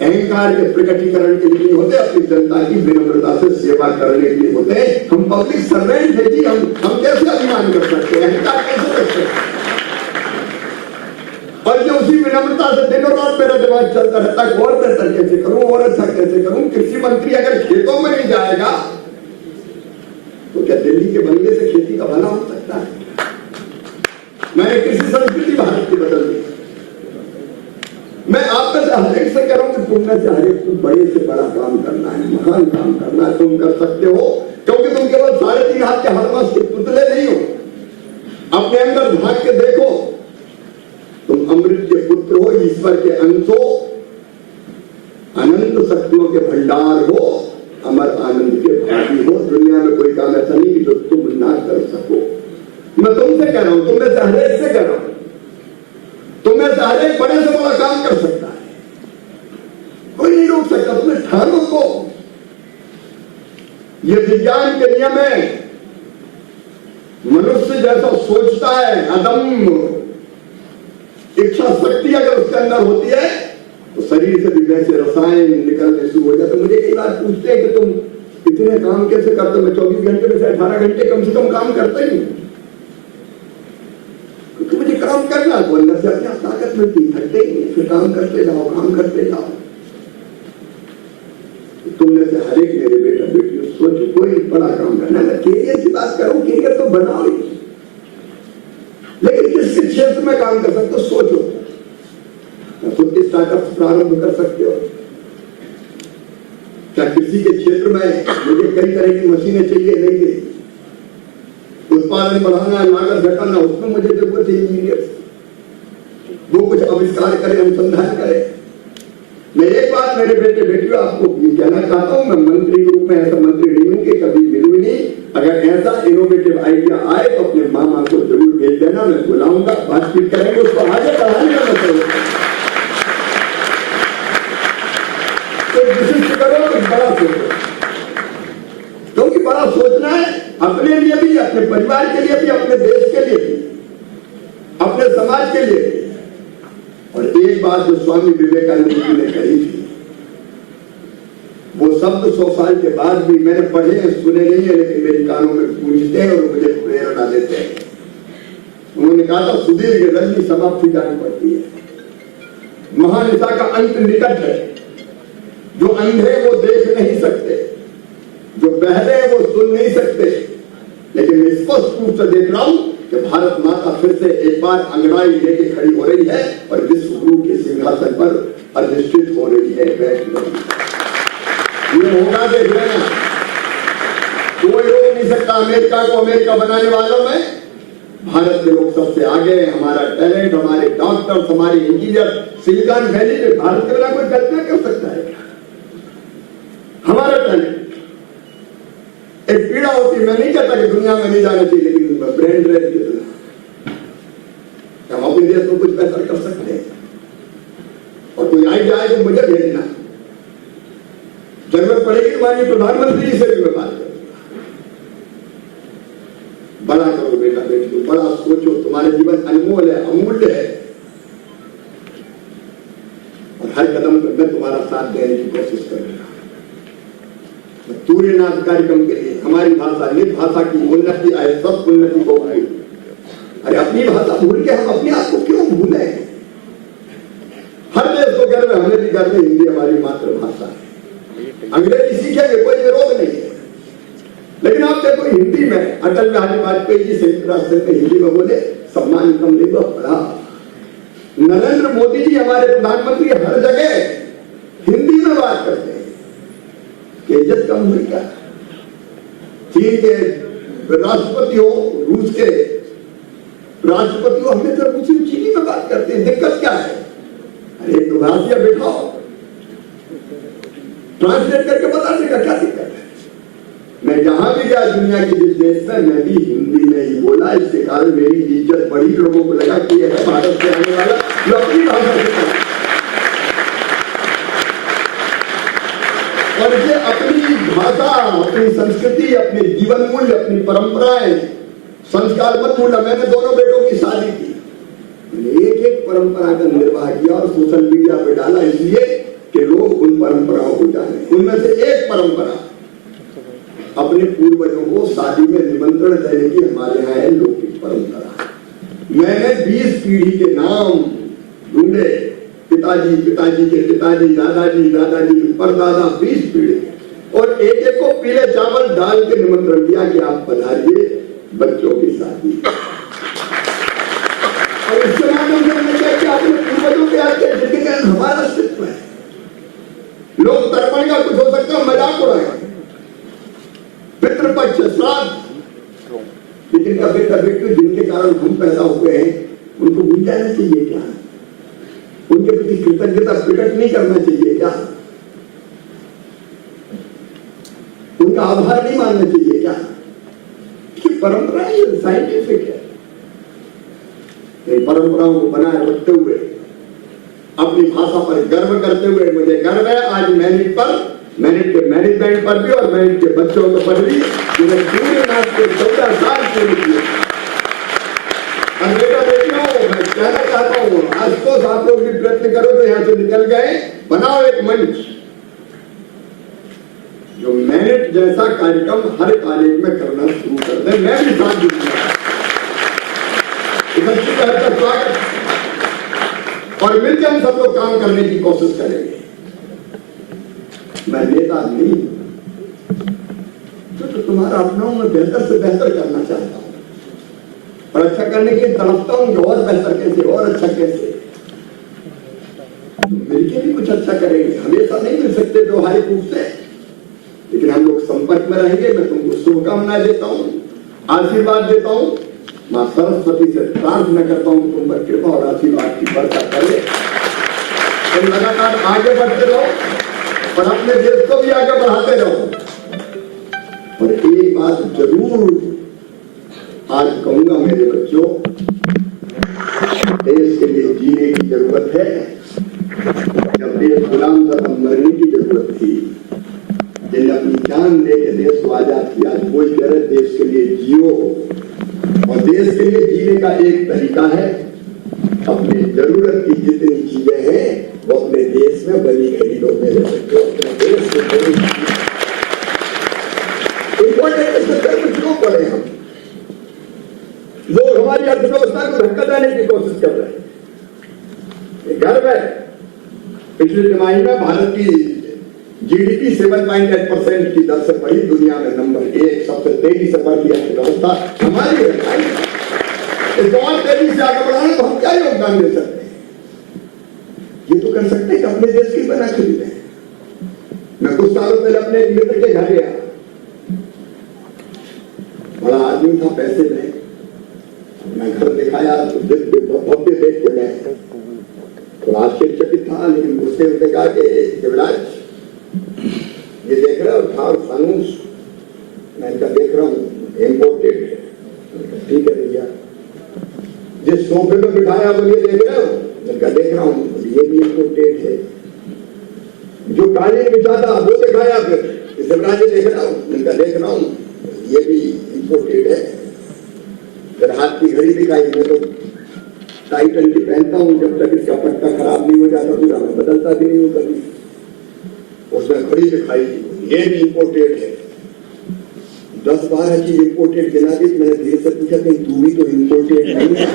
अहंकार के प्रकटीकरण के लिए नहीं होते, अपनी जनता की विनम्रता से सेवा करने के लिए होते हैं। हम पब्लिक सर्वेंट है जी, हम कैसे अभिमान कर सकते हैं, अहंकार कैसे कर सकते हैं? और जो उसी विनम्रता से दिन और रात मेरा दिमाग चलता रहता है, और बेहतर कैसे करूं, और अच्छा कैसे करूं। कृषि मंत्री अगर खेतों में नहीं जाएगा तो क्या दिल्ली के बंगले से खेती का भला हो सकता है? मैंने कृषि संस्कृति भारत की बदल दी। मैं आप में से हर एक से कह रहा हूं कि तुम में से हर एक को बड़े से बड़ा काम करना है, महान काम करना है, तुम कर सकते हो, क्योंकि तुम केवल 3.5 हाथ के हरमास के पुतले नहीं हो। अपने अंदर झांक के देखो, तुम अमृत के पुत्र हो, ईश्वर के अंश हो, अनंत शक्तियों के भंडार हो, अमर आनंद के भागी हो। दुनिया में कोई काम ऐसा नहीं कि जो तुम ना कर सको। मैं तुमसे कह रहा हूं, तुम में से हर एक से कह रहा हूं, तुम में से हर एक बड़े से बड़ा काम कर सकता है, कोई नहीं रोक सकता। तुम्हें ठानो को, ये विज्ञान के नियम है। मनुष्य जैसा सोचता है, अदम्य इच्छा शक्ति अगर उसके अंदर होती है तो शरीर से भी वैसे रसायन निकलने शुरू हो जाते। मुझे कई बार पूछते हैं कि तुम इतने काम कैसे करते हो? मैं 24 घंटे में से 18 घंटे कम से कम काम करता ही हूं, क्योंकि मुझे काम करना तो अंदर से अपने आप ताकत मिलती, थकते ही नहीं, फिर काम करते जाओ, काम करते जाओ। तुमने से हर एक मेरे बेटा बेटी सोचो कोई बड़ा काम करना, मैं कैरियर की बात करूं, कैरियर तो बनाओ ही, लेकिन किस क्षेत्र में काम कर सकते हो सोचो। खुद के स्टार्टअप प्रारंभ कर सकते हो क्या? कृषि के क्षेत्र में मुझे कई तरह की मशीनें चाहिए, नहीं चाहिए, उत्पादन बढ़ाना, लागत घटाना, उसमें मुझे जरूरत है इंजीनियर, वो कुछ आविष्कार करे, अनुसंधान करे। मैं एक बात मेरे बेटे बेटियों आपको कहना चाहता हूं, मैं मंत्री के रूप में ऐसा मंत्री नहीं हूं कि कभी मिलूं नहीं। अगर ऐसा इनोवेटिव आइडिया आए तो अपने मामा को जरूर भेज देना, मैं बुलाऊंगा, बातचीत करेंगे, उसको आगे बढ़ाने का मतलब तो विशिष्ट करो, तो बड़ा सोचो, क्योंकि बड़ा सोचना है अपने लिए भी, अपने परिवार के लिए भी, अपने देश के लिए भी, अपने समाज के लिए भी। और एक बात जो स्वामी विवेकानंद जी ने कही थी, वो शब्द 100 साल के बाद भी मैंने पढ़े हैं, सुने नहीं है, लेकिन मेरे कानों में गूंजते हैं और मुझे प्रेरणा देते हैं। उन्होंने कहा था, सुदीर्घ रंग की समाप्ति जानी पड़ती है, महानिशा का अंत निकट है। जो अंधे वो देख नहीं सकते, जो बहरे वो सुन नहीं सकते, लेकिन मैं स्पष्ट रूप से देख रहा हूं कि भारत माता फिर से एक बार अंगड़ाई लेके खड़ी हो रही है और विश्व गुरु के सिंहासन पर अधिष्ठित हो रही है, बैठ रही है। ये होगा, देख लेना, कोई रोक नहीं सकता अमेरिका को अमेरिका बनाने वालों में। भारत के लोग सबसे आगे हैं, हमारा टैलेंट, हमारे डॉक्टर, हमारे इंजीनियर सिलिकॉन वैली में भारत के बिना कोई कल्पना कर सकता है? हमारा टैलेंट। एक पीड़ा होती, मैं नहीं कहता कि दुनिया में नहीं जाना चाहिए, लेकिन ब्रेन ड्रेन कितना हम अपने देश को कुछ बेहतर कर सकते हैं। और कोई आइडिया आए तो मुझे भेजना, जरूरत पड़ेगी तुम्हारी प्रधानमंत्री जी से भी मैं बात करूंगा। बड़ा करो बेटा बेटी, बड़ा सोचो, तुम्हारे जीवन अनमोल है, अमूल्य है, और हर कदम पर मैं तुम्हारा साथ देने की कोशिश करूंगा। सूर्यनाथ कार्यक्रम के लिए हमारी भाषा, निज भाषा की उन्नति आए, सब उन्नति को भाई। अरे अपनी भाषा भूल के हम अपने आप को क्यों भूले? हर देश को गर्व है, हमें भी गर्व है, हिंदी हमारी मातृभाषा है। अंग्रेजी सीखेंगे, कोई विरोध नहीं है, लेकिन आप देखो हिंदी में अटल बिहारी वाजपेयी जी संयुक्त राष्ट्र में हिंदी में बोले, सम्मान कम नहीं बढ़ा। नरेंद्र मोदी जी हमारे प्रधानमंत्री हर जगह हिंदी में बात करते हैं, इज्जत कम हुई क्या? चीन के राष्ट्रपति हो, रूस के राष्ट्रपति हो, हमें तो उसी चीनी में बात करते हैं, दिक्कत क्या है? अरे तो भाषिया बैठाओ, ट्रांसलेट करके बता देगा, क्या दिक्कत है? मैं जहां भी गया दुनिया के जिस देश में, मैं भी हिंदी में ही बोला, इसके कारण मेरी इज्जत बढ़ी, लोगों को लगा कि यह है भारत से आने वाला जो अपनी भाषा सीखता है। और ये अपनी भाषा, अपनी संस्कृति, अपने जीवन मूल्य, अपनी परंपराएं, संस्कार मत भूलना। मैंने दोनों बेटों की शादी की, मैंने एक एक परंपरा का निर्वाह किया और सोशल मीडिया पे डाला, इसलिए कि लोग उन परंपराओं को जाने। उनमें से एक परंपरा, अपने पूर्वजों को शादी में निमंत्रण देने की हमारे यहाँ है लौकिक परंपरा। मैंने 20 पीढ़ी के नाम ढूंढे, पिताजी, पिताजी के पिताजी, दादाजी, दादाजी, परदादा, 20 पीढ़ी, और एक एक को पीले चावल डाल के निमंत्रण दिया कि आप पधारिए बच्चों की शादी। और इसके माध्यम से हमने क्या किया, अपने पूर्वजों के आगे जिनके कारण हमारा अस्तित्व है। लोग तर्पण का कुछ हो सकता है, मजाक उड़ाएगा, पितृपक्ष, श्राद्ध, लेकिन का बेटा बेटी जिनके कारण हम पैदा हुए हैं, उनको भूल जाना चाहिए क्या? उनके प्रति कृतज्ञता प्रकट नहीं करना चाहिए क्या? उनका आभार नहीं मानना चाहिए क्या? कि परंपरा साइंटिफिक है। परंपराओं को बनाए रखते हुए, अपनी भाषा पर गर्व करते हुए, मुझे गर्व है आज मैनिट पर, मैनिट के मैनेजमेंट पर भी और मैनिट के बच्चों पर भी, जिन्हें सूर्यनाथ के 14 साल पूरे किए। बेटा बेटियों, मैं कहना चाहता हूँ, आज तो आप लोग भी प्रयत्न करो जो यहाँ से निकल गए, बनाओ एक मंच जो मैनेट जैसा कार्यक्रम हर कॉलेज में करना शुरू कर दे। मैं भी साथ दूंगा, स्वागत, और मिलकर हम सब लोग काम करने की कोशिश करेंगे। मैं नेता नहीं, तो तुम्हारा अपना हूं, मैं बेहतर से बेहतर करना चाहता हूं और अच्छा करने के लिए तड़पता हूं कि और बेहतर कैसे, और अच्छा कैसे। मिलकर भी कुछ अच्छा करेंगे। हमेशा नहीं मिल सकते व्यवहारिक रूप से, लेकिन हम लोग संपर्क में रहेंगे। मैं तुमको शुभकामनाएं देता हूं, आशीर्वाद देता हूं। मां सरस्वती से प्रार्थना करता हूं कि तुम पर कृपा और आशीर्वाद की वर्षा करे। तुम लगातार आगे बढ़ते रहो और अपने देश को भी आगे बढ़ाते रहो। और एक बात जरूर आज कहूंगा मेरे बच्चों, देश के लिए जीने की जरूरत है। जब देश गुलाम था तब मरने की जरूरत थी। जिन्हें अपनी जान दे के देश को आजाद किया, आज वही कह रहे देश के लिए जियो। और देश के लिए जीने का एक तरीका है, अपने जरूरत की जितनी चीजें हैं वो अपने देश में बनी खरीदो। मेरे बच्चों, अपने देश में बनी इम्पोर्टेंट क्यों पड़े हम लोग? हमारी अर्थव्यवस्था को धक्का देने की कोशिश कर रहे हैं। गर्व है, पिछली तिमाही में भारत की जीडीपी 7.8% की दर से बढ़ी, दुनिया में नंबर 1 सबसे तेजी से बढ़ती अर्थव्यवस्था हमारी है। इसको और तेजी से आगे बढ़ाने तो हम क्या योगदान दे सकते हैं? ये तो कर सकते हैं कि अपने देश की बना खरीदे। मैं कुछ सालों पहले अपने एक मित्र के घर गया, बड़ा आदमी था, पैसे में अपना घर दिखाया, भव्य देख के मैं थोड़ा आश्चर्यचकित था, लेकिन उससे उसने कहा कि शिवराज ये देख रहा था और फानूस मैं क्या देख रहा हूँ इम्पोर्टेड है। ठीक है भैया, जिस सोफे में बिठाया वो ये देख रहे हो? मैं क्या देख रहा हूँ, ये भी इम्पोर्टेड है। जो कालीन बिछा था वो दिखाया, फिर शिवराज देख रहा हूँ, मैं क्या देख रहा हूँ, ये भी इम्पोर्टेड है। फिर हाथ की घड़ी दिखाई, मैं तो टाइटन की पहनता हूँ, जब तक इसका पट्टा खराब नहीं हो जाता पूरा, मैं बदलता भी नहीं हूँ कभी। उसने घड़ी दिखाई, ये भी इम्पोर्टेड है। 10-12 चीज इम्पोर्टेड गिना दी। मैंने धीरे से पूछा कि तू भी तो इम्पोर्टेड नहीं है?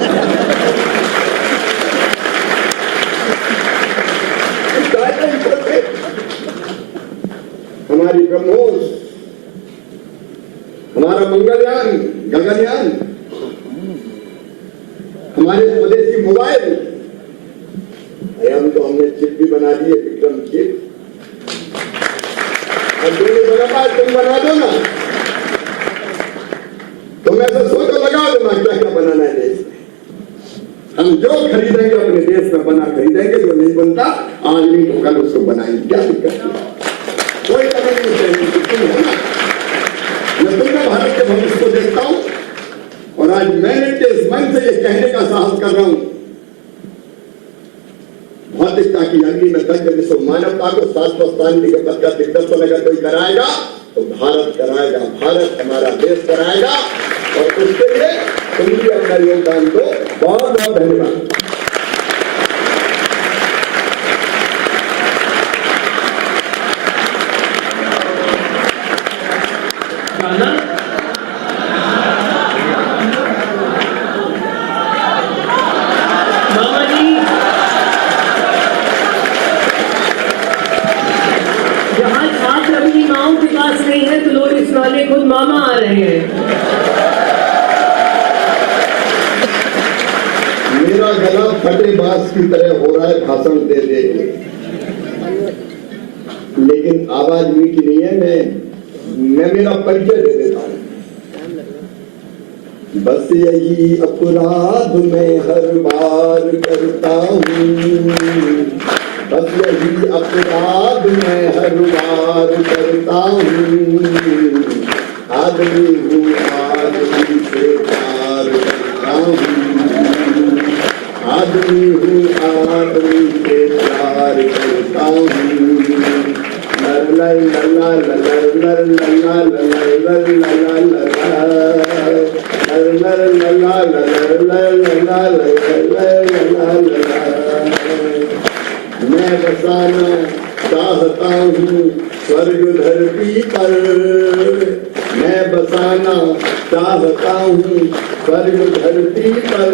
हमारी ब्रह्मोस, हमारा मंगलयान, गगनयान, हमारे स्वदेशी मोबाइल, हम तो हमने चिप भी बना दी है, विक्रम चिप। और तुम बना पाए, तुम बना दो ना। तुम ऐसा सोचो, लगा दो ना क्या क्या बनाना है देश में। हम जो खरीदेंगे अपने देश में बना खरीदेंगे, जो नहीं बनता आज नहीं तो कल उसको बनाएंगे। क्या दिक्कत है? कोई कमी नहीं चाहिए, तुम है ना। मैं तुमने भारत के भविष्य को देखता हूं और आज मैंने इस मन से ये कहने का साहस कर रहा हूं, भौतिकता की अग्नि में दग्ध विश्व मानवता को शाश्वत शांति के पद का दिग्दर्शन अगर कोई कराएगा तो भारत कराएगा। भारत हमारा देश कराएगा और उसके लिए तुम भी अपना योगदान दो। बहुत बहुत धन्यवाद। खुद मामा आ रहे हैं। मेरा गला फटे बांस की तरह हो रहा है भाषण दे दे के, लेकिन आवाज मीठी नहीं है। मैं मेरा परिचय दे देता हूं। बस यही अपराध मैं हर बार करता हूँ, बस यही अपराध मैं हर बार करता हूँ। आदमी हूँ, आदमी से प्यार करता हूँ। आदमी हूँ, आदमी से प्यार करता हूँ। लर लर लला लर लर लला लर लला लर लला लर लला लला। मैं मैं बसाना चाहता हूँ स्वर्ग धरती पर, मैं बसाना चाहता हूँ स्वर्ग धरती पर।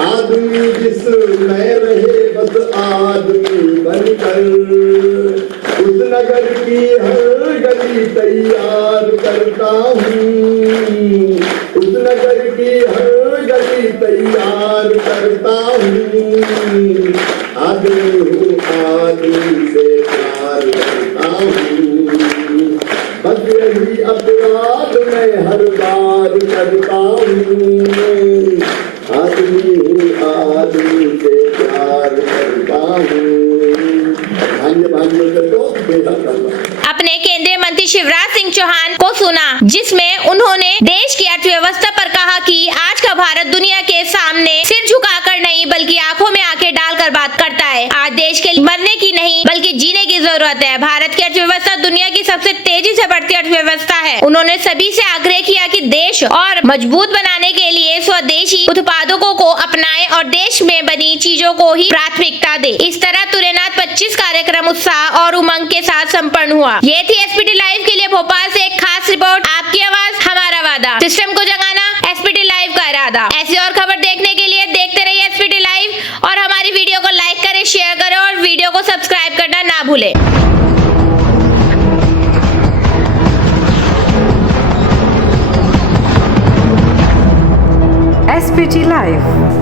आदमी जिसमें रहे बस आदमी बनकर, उस नगर की हर गली तैयार करता हूँ, उस नगर की हर गली तैयार करता हूँ। आदमी हूँ आदमी से प्यार करता हूँ, बस यही अपराध मैं हर बार करता हूँ। आदमी हूँ आदमी से प्यार करता हूँ। अपने केंद्रीय मंत्री शिवराज सिंह चौहान को सुना, जिसमें उन्होंने देश की अर्थव्यवस्था पर कहा कि आज का भारत दुनिया के सामने सिर झुकाकर नहीं बल्कि आंखों में आंखें डालकर बात करता है। आज देश के मरने की नहीं बल्कि जीने की जरूरत है। भारत की अर्थव्यवस्था दुनिया की सबसे तेजी से बढ़ती अर्थव्यवस्था है। उन्होंने सभी से आग्रह किया कि देश और मजबूत बनाने के लिए स्वदेशी उत्पादों को अपनाएं और देश में बनी चीजों को ही प्राथमिकता दे। इस तरह तुरेनाथ 25 कार्यक्रम उत्साह और उमंग के साथ संपन्न हुआ। ये थी एसपीटी लाइव के लिए भोपाल से एक खास रिपोर्ट। आपकी आवाज हमारा वादा, सिस्टम को जगाना एसपीटी लाइव का इरादा। ऐसी और खबर देखने के लिए देखते रहिए एसपीटी लाइव और हमारी वीडियो को लाइक करें, शेयर करें और वीडियो को सब्सक्राइब करना ना भूलें। SPT Live